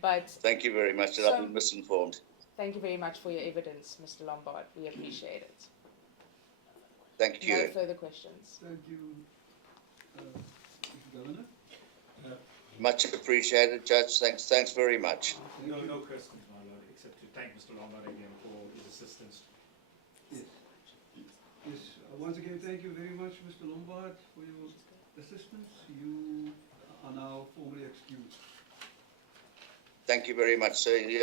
But thank you very much. I've been misinformed. Thank you very much for your evidence, Mr. Lombard. We appreciate it. Thank No you. further questions. Thank you, Mr. Governor. Much appreciated, Judge. Thanks very much. No questions, my lord, except to thank Mr. Lombard again for his assistance. Yes. Yes, once again, thank you very much, Mr. Lombard, for your assistance. You are now formally excused. Thank you very much, sir. You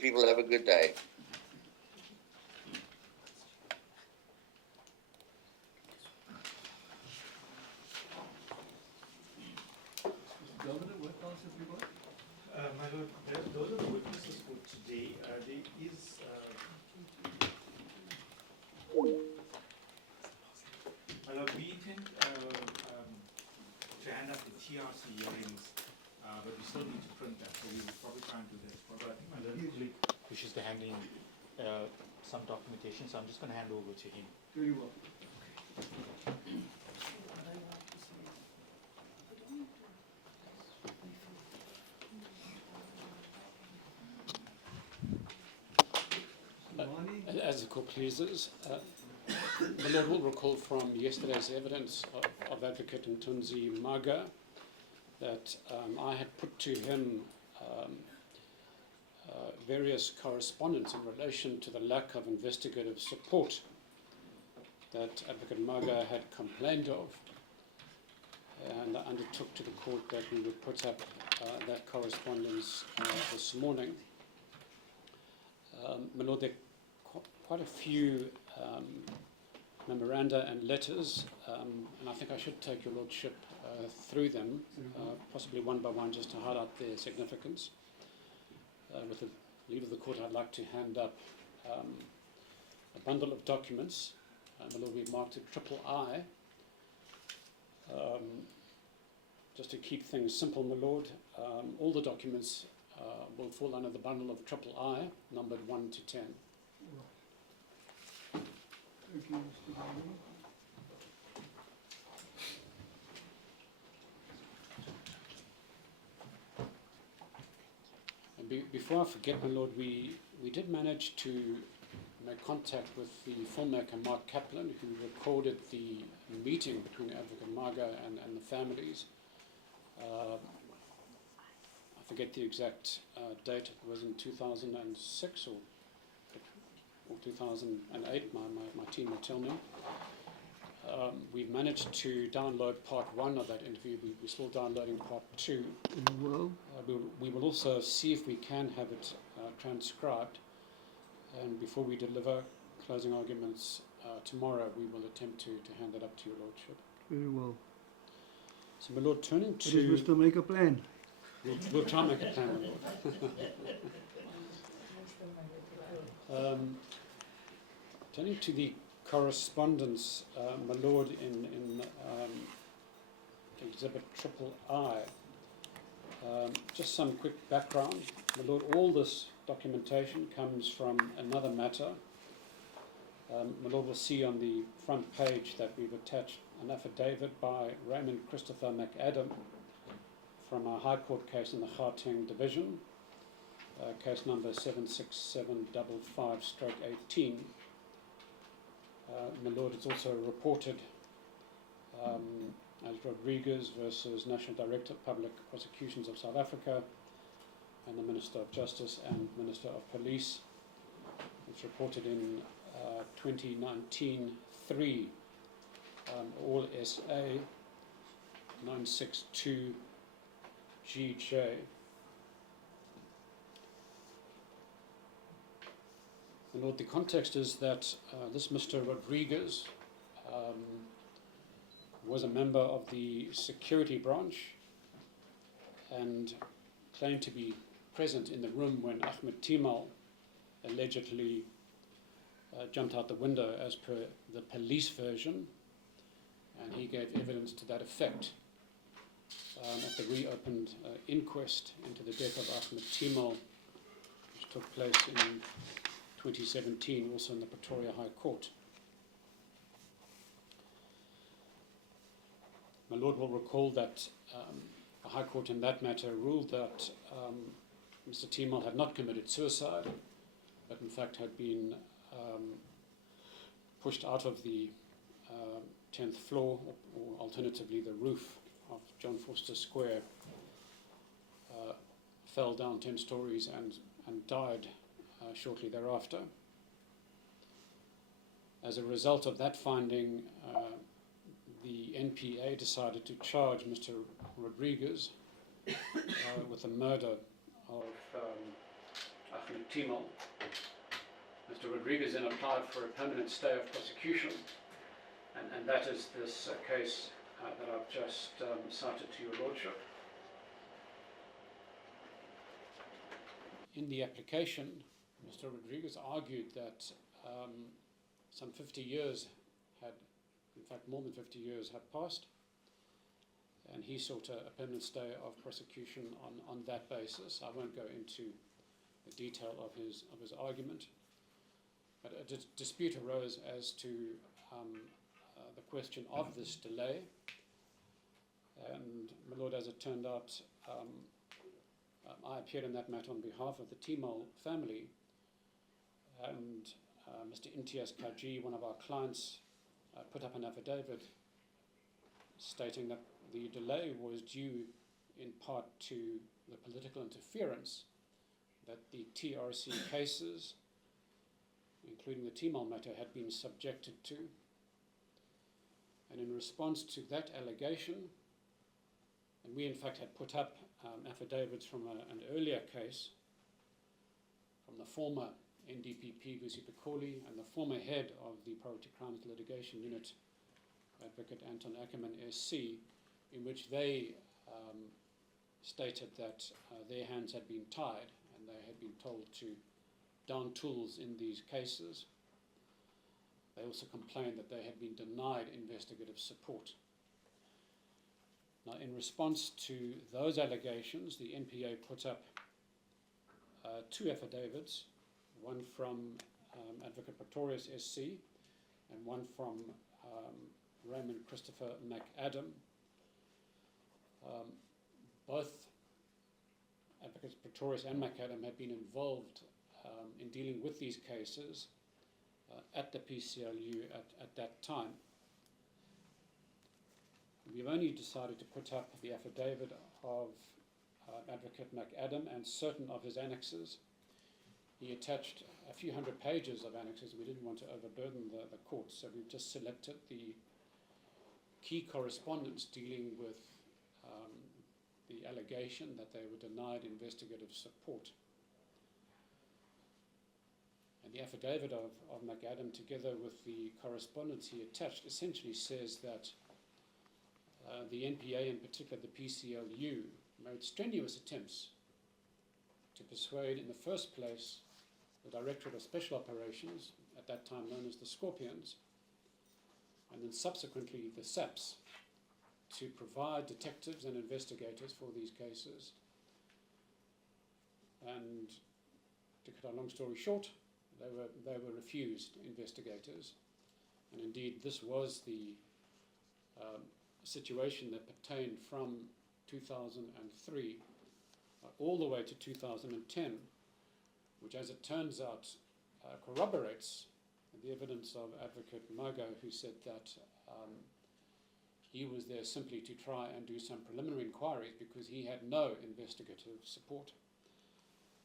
people have a good day. Mr. Governor, what else have you got? My lord, those are the witnesses for today. There is, my lord, we intend to hand up the TRC hearings, but we still need to print that, so we will probably try and do that. But I think my lord colleague wishes to hand in some documentation, so I'm just going to hand over to him. Very well. Mr. As the court pleases, the Lord will recall from yesterday's evidence of Advocate Ntunzi Maga that I had put to him various correspondence in relation to the lack of investigative support that Advocate Maga had complained of, and I undertook to the court that we would put up that correspondence this morning. My Lord, there are quite a few memoranda and letters, and I think I should take your Lordship through them, possibly one by one, just to highlight their significance. With the leave of the court, I'd like to hand up a bundle of documents. My Lord, we've marked it triple I. Just to keep things simple, my Lord, all the documents will fall under the bundle of triple I, numbered 1 to 10. Thank you, Mr. Governor. And before I forget, my Lord, we did manage to make contact with the filmmaker Mark Kaplan, who recorded the meeting between Advocate Maga and the families. I forget the exact date. It was in 2006 or 2008. My team will tell me. We've managed to download part 1 of that interview. We're still downloading part 2. Well, We will also see if we can have it transcribed. And before we deliver closing arguments tomorrow, we will attempt to hand that up to your Lordship. very well. So, my Lord, turning Let us, to... Mr. Make a plan. We'll try and make a plan, my Lord. Turning to the correspondence, my Lord, in Exhibit Triple I, just some quick background. My Lord, all this documentation comes from another matter. My Lord will see on the front page that we've attached an affidavit by Raymond Christopher McAdam from a High Court case in the Gauteng Division, case number 76755/18. My Lord, it's also reported as Rodriguez versus National Director of Public Prosecutions of South Africa and the Minister of Justice and Minister of Police. It's reported in 2019-3, all SA 962 GJ. My Lord, the context is that this Mr. Rodriguez was a member of the security branch and claimed to be present in the room when Ahmed Timal allegedly jumped out the window as per the police version, and he gave evidence to that effect at the reopened inquest into the death of Ahmed Timal, which took place in 2017, also in the Pretoria High Court. My Lord will recall that the High Court in that matter ruled that Mr. Timal had not committed suicide, but in fact had been pushed out of the 10th floor, or alternatively the roof of John Vorster Square, fell down 10 stories and died shortly thereafter. As a result of that finding, the NPA decided to charge Mr. Rodriguez with the murder of Ahmed Timol. Mr. Rodriguez then applied for a permanent stay of prosecution, and that is this case that I've just cited to your Lordship. In the application, Mr. Rodriguez argued that some 50 years had, in fact more than 50 years had passed, and he sought a permanent stay of prosecution on that basis. I won't go into the detail of his argument, but a dispute arose as to the question of this delay, and my lord, as it turned out, I appeared in that matter on behalf of the Timol family, and Mr. Imtiaz Kaji, one of our clients, put up an affidavit stating that the delay was due in part to the political interference that the TRC cases, including the Timol matter, had been subjected to. And in response to that allegation, and we in fact had put up affidavits from an earlier case from the former NDPP, Vusi Pikoli, and the former head of the Priority Crimes Litigation Unit, Advocate Anton Ackerman SC, in which they stated that their hands had been tied and they had been told to down tools in these cases. They also complained that they had been denied investigative support. Now, in response to those allegations, the NPA put up two affidavits, one from Advocate Pretorius SC and one from Raymond Christopher McAdam. Both Advocates Pretorius and McAdam had been involved in dealing with these cases at the PCLU at that time. We've only decided to put up the affidavit of Advocate McAdam and certain of his annexes. He attached a few hundred pages of annexes. We didn't want to overburden the court, so we've just selected the key correspondence dealing with the allegation that they were denied investigative support. And the affidavit of McAdam, together with the correspondence he attached, essentially says that the NPA, in particular the PCLU, made strenuous attempts to persuade, in the first place, the Directorate of Special Operations, at that time known as the Scorpions, and then subsequently the SAPS, to provide detectives and investigators for these cases. And to cut a long story short, they were refused investigators. And indeed, this was the situation that pertained from 2003 all the way to 2010, which, as it turns out, corroborates the evidence of Advocate Maga, who said that he was there simply to try and do some preliminary inquiries because he had no investigative support.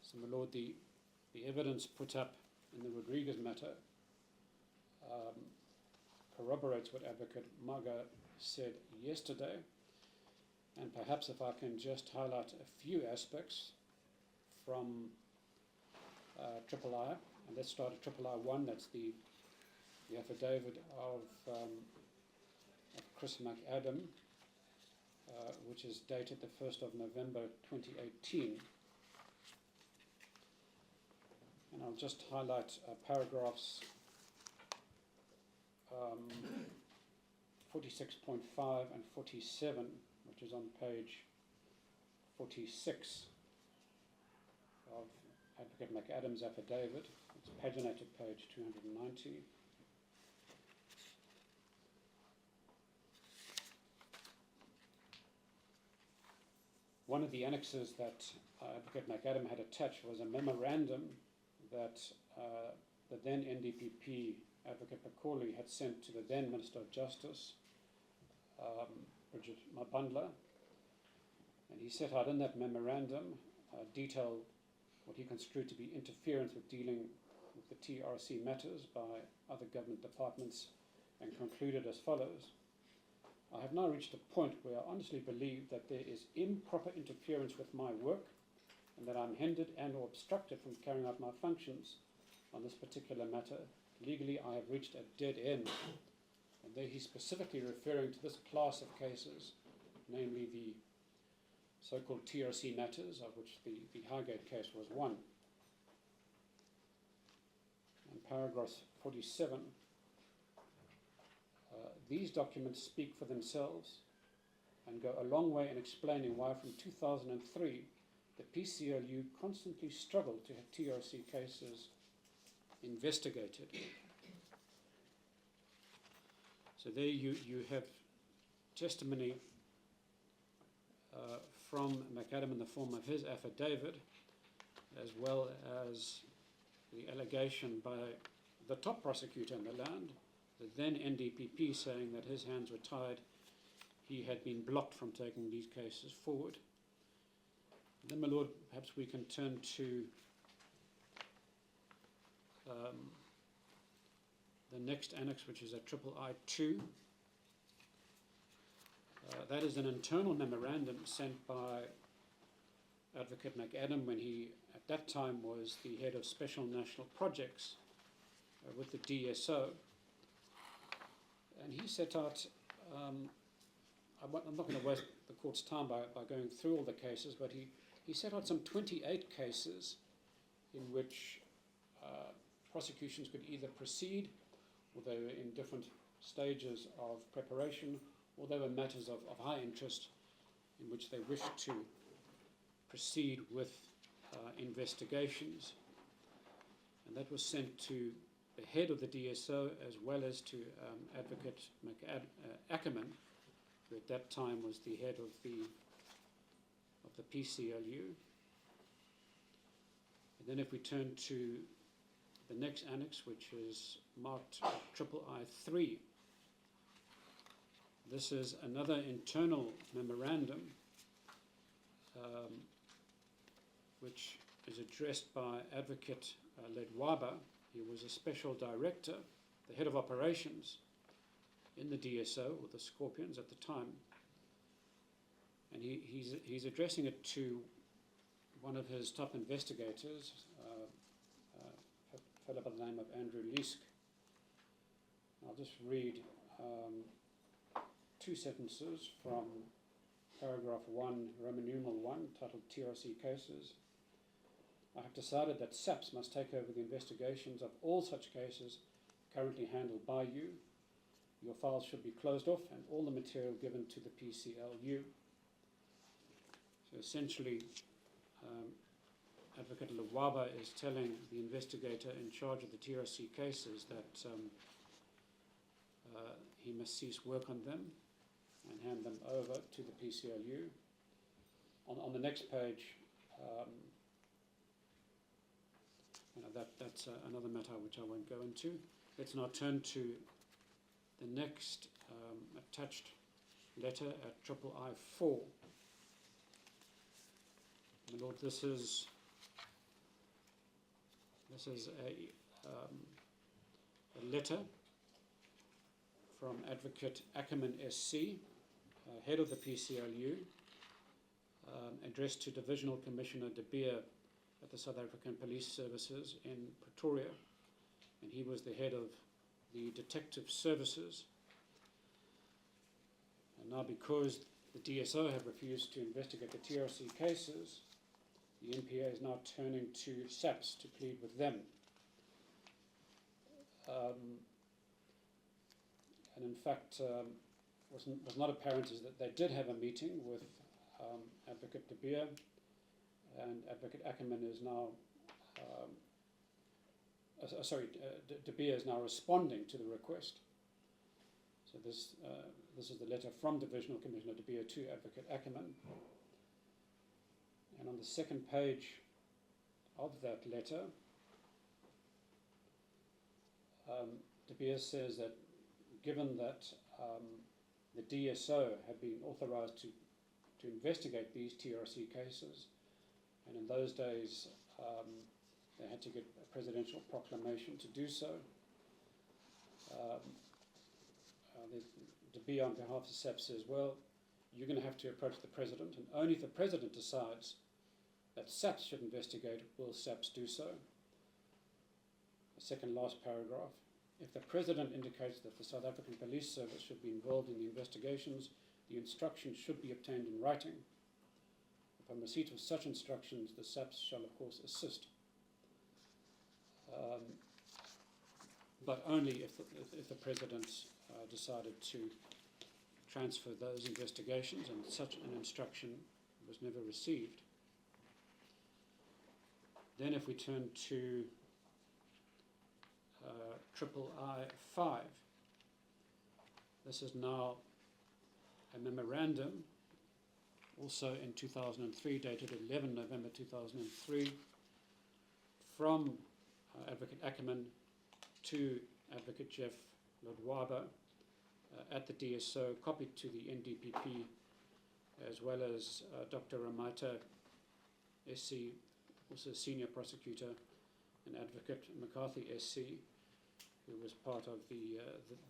So, my lord, the evidence put up in the Rodriguez matter corroborates what Advocate Maga said yesterday, and perhaps if I can just highlight a few aspects from Triple I, and let's start at Triple I-1. That's the affidavit of Chris McAdam, which is dated the 1st of November 2018. And I'll just highlight paragraphs 46.5 and 47, which is on page 46 of Advocate McAdam's affidavit. It's paginated page 290. One of the annexes that Advocate McAdam had attached was a memorandum that the then NDPP Advocate Macaulay had sent to the then Minister of Justice, Bridget Mabandla, and he set out in that memorandum detail what he construed to be interference with dealing with the TRC matters by other government departments, and concluded as follows: I have now reached a point where I honestly believe that there is improper interference with my work and that I'm hindered and or obstructed from carrying out my functions on this particular matter. Legally, I have reached a dead end. And there he's specifically referring to this class of cases, namely the so-called TRC matters, of which the Highgate case was one. In paragraph 47, these documents speak for themselves and go a long way in explaining why from 2003 the PCLU constantly struggled to have TRC cases investigated. So there you have testimony from McAdam in the form of his affidavit, as well as the allegation by the top prosecutor in the land, the then NDPP, saying that his hands were tied, he had been blocked from taking these cases forward. And then, my Lord, perhaps we can turn to the next annex, which is a III-2. That is an internal memorandum sent by Advocate McAdam when he, at that time, was the head of Special National Projects with the DSO. And he set out, I'm not going to waste the court's time by going through all the cases, but he set out some 28 cases in which prosecutions could either proceed, or they were in different stages of preparation, or they were matters of high interest in which they wished to proceed with investigations. And that was sent to the head of the DSO as well as to Advocate Ackerman, who at that time was the head of the PCLU. And then if we turn to the next annex, which is marked III-3, this is another internal memorandum which is addressed by Advocate Ledwaba. He was a special director, the head of operations in the DSO, or the Scorpions at the time. And he's addressing it to one of his top investigators, a fellow by the name of Andrew Leask. I'll just read two sentences from paragraph 1, Roman numeral 1, titled TRC Cases. I have decided that SAPS must take over the investigations of all such cases currently handled by you. Your files should be closed off and all the material given to the PCLU. So essentially, Advocate Lewaba is telling the investigator in charge of the TRC cases that he must cease work on them and hand them over to the PCLU. On the next page, that's another matter which I won't go into. Let's now turn to the next attached letter at III-4. My Lord, this is a letter from Advocate Ackerman SC, head of the PCLU, addressed to Divisional Commissioner De Beer at the South African Police Services in Pretoria, and he was the head of the detective services. And now, because the DSO have refused to investigate the TRC cases, the NPA is now turning to SAPS to plead with them. And in fact, was not apparent is that they did have a meeting with Advocate De Beer, and Advocate Ackerman is now, De Beer is now responding to the request. So this is the letter from Divisional Commissioner De Beer to Advocate Ackerman. And on the second page of that letter, De Beers says that given that the DSO had been authorised to investigate these TRC cases, and in those days they had to get a presidential proclamation to do so. De Beers on behalf of SAPS says, well, you're going to have to approach the president, and only if the president decides that SAPS should investigate will SAPS do so. The second last paragraph. If the President indicates that the South African Police Service should be involved in the investigations, the instructions should be obtained in writing. Upon receipt of such instructions, the SAPS shall of course assist. But only if the President decided to transfer those investigations, and such an instruction was never received. Then if we turn to III-5, this is now a memorandum, also in 2003, dated 11 November 2003, from Advocate Ackerman to Advocate Jeff Lodwaba at the DSO, copied to the NDPP, as well as Dr. Ramaita SC, also senior prosecutor, and Advocate McCarthy SC, who was part of the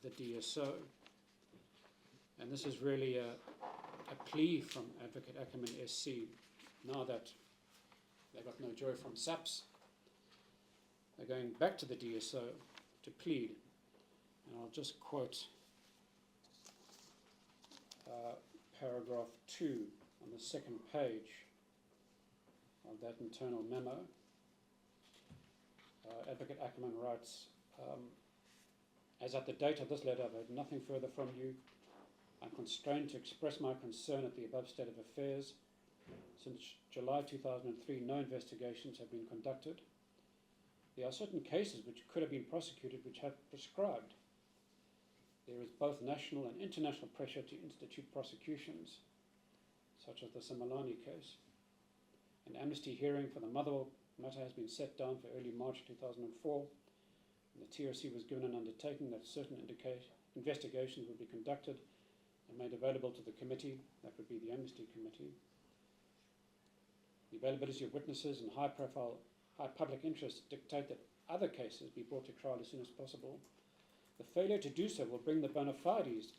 DSO. And this is really a plea from Advocate Ackerman SC, now that they got no joy from SAPS. They're going back to the DSO to plead. And I'll just quote paragraph 2 on the second page of that internal memo. Advocate Ackerman writes, as at the date of this letter, I've heard nothing further from you. I'm constrained to express my concern at the above state of affairs. Since July 2003, no investigations have been conducted. There are certain cases which could have been prosecuted which have prescribed. There is both national and international pressure to institute prosecutions, such as the Simelane case. An amnesty hearing for the Motherwell matter has been set down for early March 2004. And the TRC was given an undertaking that certain investigations would be conducted and made available to the committee. That would be the Amnesty Committee. The availability of witnesses and high public interest dictate that other cases be brought to trial as soon as possible. The failure to do so will bring the bona fides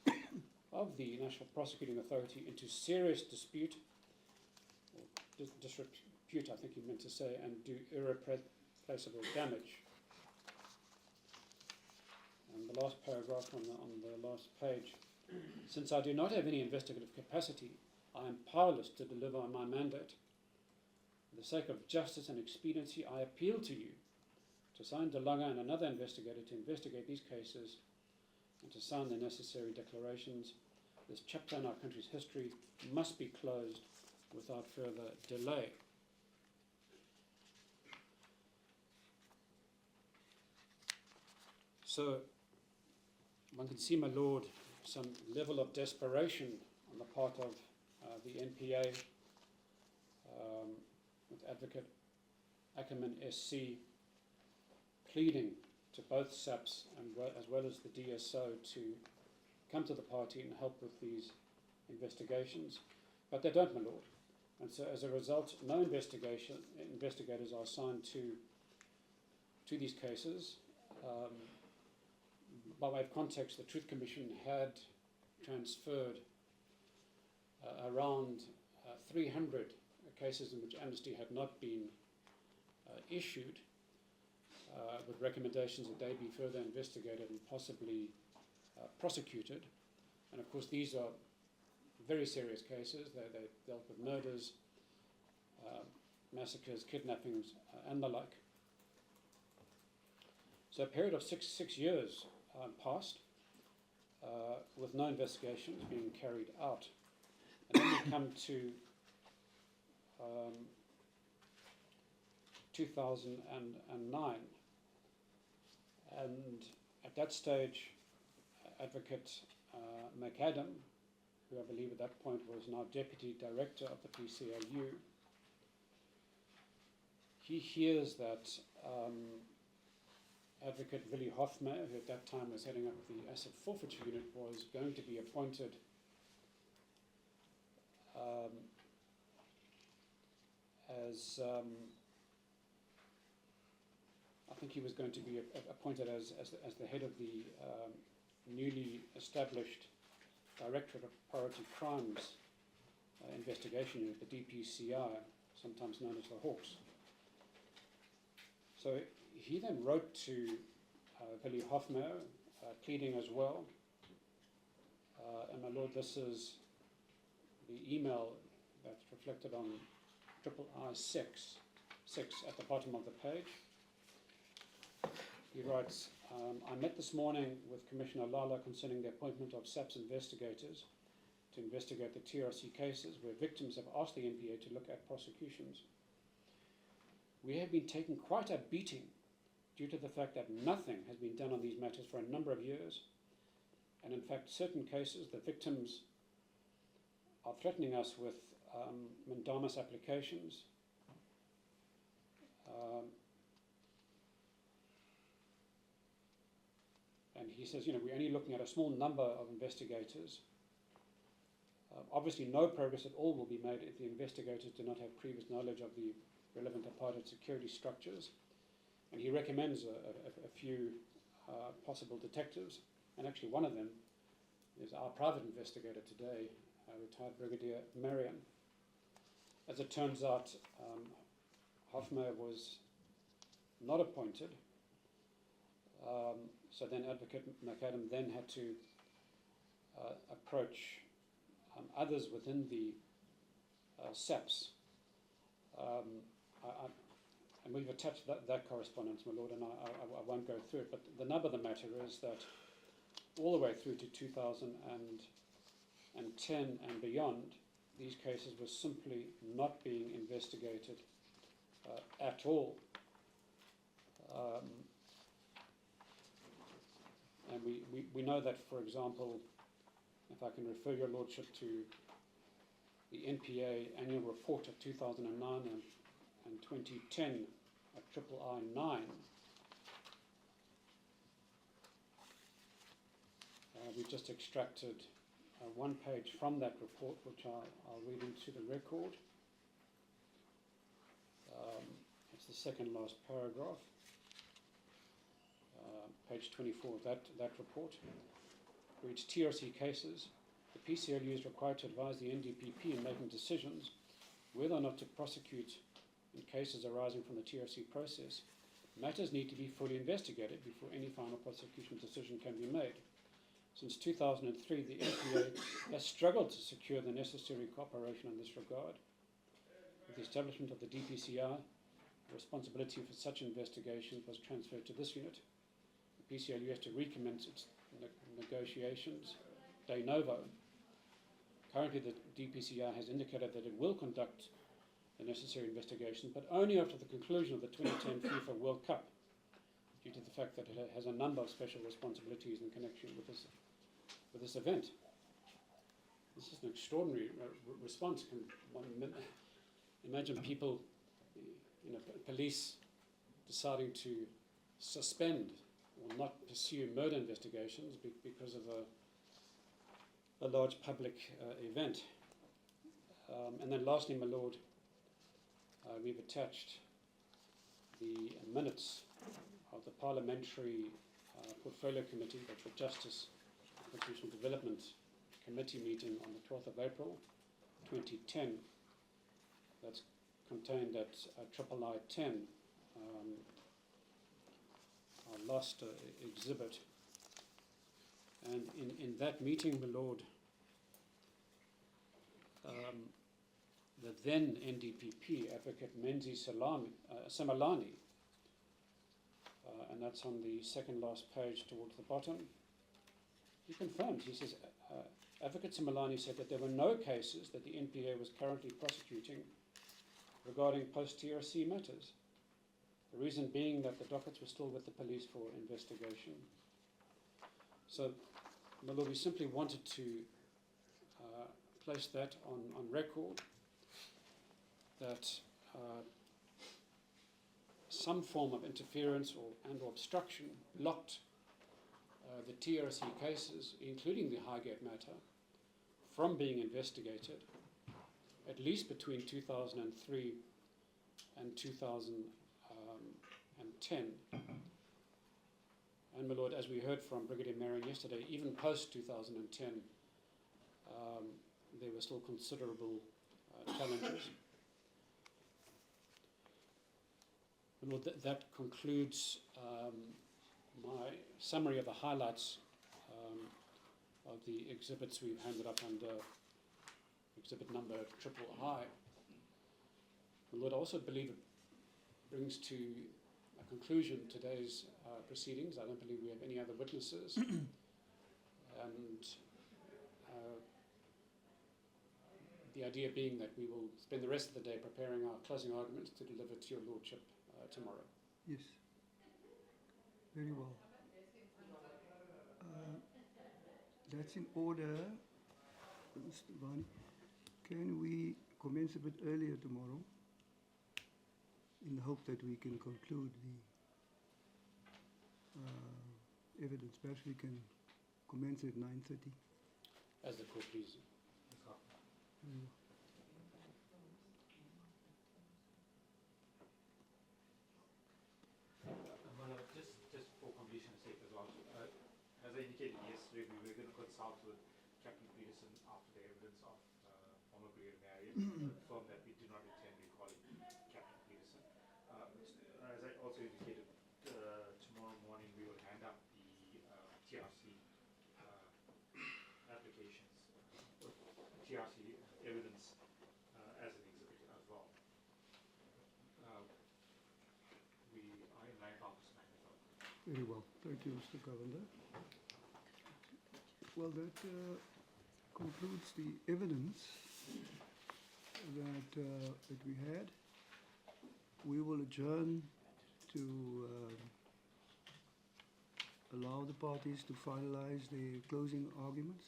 of the National Prosecuting Authority into serious dispute, or disrepute, I think you meant to say, and do irreplaceable damage. And the last paragraph on the last page. Since I do not have any investigative capacity, I am powerless to deliver on my mandate. For the sake of justice and expediency, I appeal to you to sign DeLonge and another investigator to investigate these cases and to sign the necessary declarations. This chapter in our country's history must be closed without further delay. So, one can see, my Lord, some level of desperation on the part of the NPA, with Advocate Ackerman SC pleading to both SAPS and as well as the DSO to come to the party and help with these investigations. But they don't, my Lord. And so as a result, no investigators are assigned to these cases. By way of context, the Truth Commission had transferred around 300 cases in which amnesty had not been issued, with recommendations that they be further investigated and possibly prosecuted. And of course, these are very serious cases. They dealt with murders, massacres, kidnappings, and the like. So a period of six years passed with no investigations being carried out. And then we come to 2009. And at that stage, Advocate McAdam, who I believe at that point was now Deputy Director of the PCLU, he hears that Advocate Willie Hofmeyer, who at that time was heading up the asset forfeiture unit, was going to be appointed as I think he was going to be appointed as the head of the newly established Directorate of Priority Crimes Investigation Unit, the DPCI, sometimes known as the Hawks. So he then wrote to Willie Hofmeyer, pleading as well. And my lord, this is the email that's reflected on III6 at the bottom of the page. He writes, I met this morning with Commissioner Lala concerning the appointment of SAPS investigators to investigate the TRC cases where victims have asked the NPA to look at prosecutions. We have been taking quite a beating due to the fact that nothing has been done on these matters for a number of years. And in fact, certain cases, the victims are threatening us with mandamus applications. And he says, we're only looking at a small number of investigators. Obviously, no progress at all will be made if the investigators do not have previous knowledge of the relevant apartheid security structures. And he recommends a few possible detectives. And actually, one of them is our private investigator today, retired Brigadier Marion. As it turns out, Hofmeyer was not appointed. So then Advocate McAdam then had to approach others within the SAPS. And we've attached that correspondence, my lord, and I won't go through it, but the nub of the matter is that all the way through to 2010 and beyond, these cases were simply not being investigated at all. And we know that, for example, if I can refer your lordship to the NPA annual report of 2009 and 2010 at III9, we've just extracted one page from that report, which I'll read into the record. It's the second last paragraph. Page 24 of that report. Reads TRC cases. The PCLU is required to advise the NDPP in making decisions whether or not to prosecute in cases arising from the TRC process. Matters need to be fully investigated before any final prosecution decision can be made. Since 2003, the NPA has struggled to secure the necessary cooperation in this regard. With the establishment of the DPCI, the responsibility for such investigations was transferred to this unit. The PCLU has to recommence its negotiations de novo. Currently, the DPCI has indicated that it will conduct the necessary investigations, but only after the conclusion of the 2010 FIFA World Cup, due to the fact that it has a number of special responsibilities in connection with this event. This is an extraordinary response. Can one imagine people, police deciding to suspend or not pursue murder investigations because of a large public event. And then lastly, my lord, we've attached the minutes of the Parliamentary Portfolio Committee, that's the Justice and Constitutional Development Committee meeting on the 12th of April 2010. That's contained at III 10, our last exhibit. And in that meeting, my lord, the then NDPP, Advocate Menzi Semalani, and that's on the second last page towards the bottom, he confirmed, he says, Advocate Semalani said that there were no cases that the NPA was currently prosecuting regarding post-TRC matters. The reason being that the dockets were still with the police for investigation. So, my lord, we simply wanted to place that on record, that some form of interference or obstruction blocked the TRC cases, including the Highgate matter, from being investigated, at least between 2003 and 2010. And my lord, as we heard from Brigadier Marion yesterday, even post 2010, there were still considerable challenges. My lord, that concludes my summary of the highlights of the exhibits we've handed up under exhibit number III. My lord, I also believe it brings to a conclusion today's proceedings. I don't believe we have any other witnesses. And the idea being that we will spend the rest of the day preparing our closing arguments to deliver to your lordship tomorrow. Yes. Very well. That's in order, Mr. Bani. Can we commence a bit earlier tomorrow in the hope that we can conclude the evidence? Perhaps we can commence at 9:30. As the court pleases. Just for completion's sake as well, as I indicated yesterday, we were going to consult with Captain Peterson after the evidence of former Brigadier Marion, confirm that we do not intend recalling Captain Peterson. As I also indicated, tomorrow morning we will hand up the TRC applications, TRC evidence as an exhibit as well. We are in line for this matter. Very well. Thank you, Mr. Governor. Well, that concludes the evidence that we had. We will adjourn to allow the parties to finalize the closing arguments,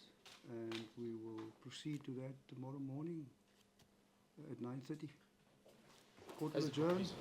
and we will proceed to that tomorrow morning at 9:30. Court will As the court adjourn. pleases.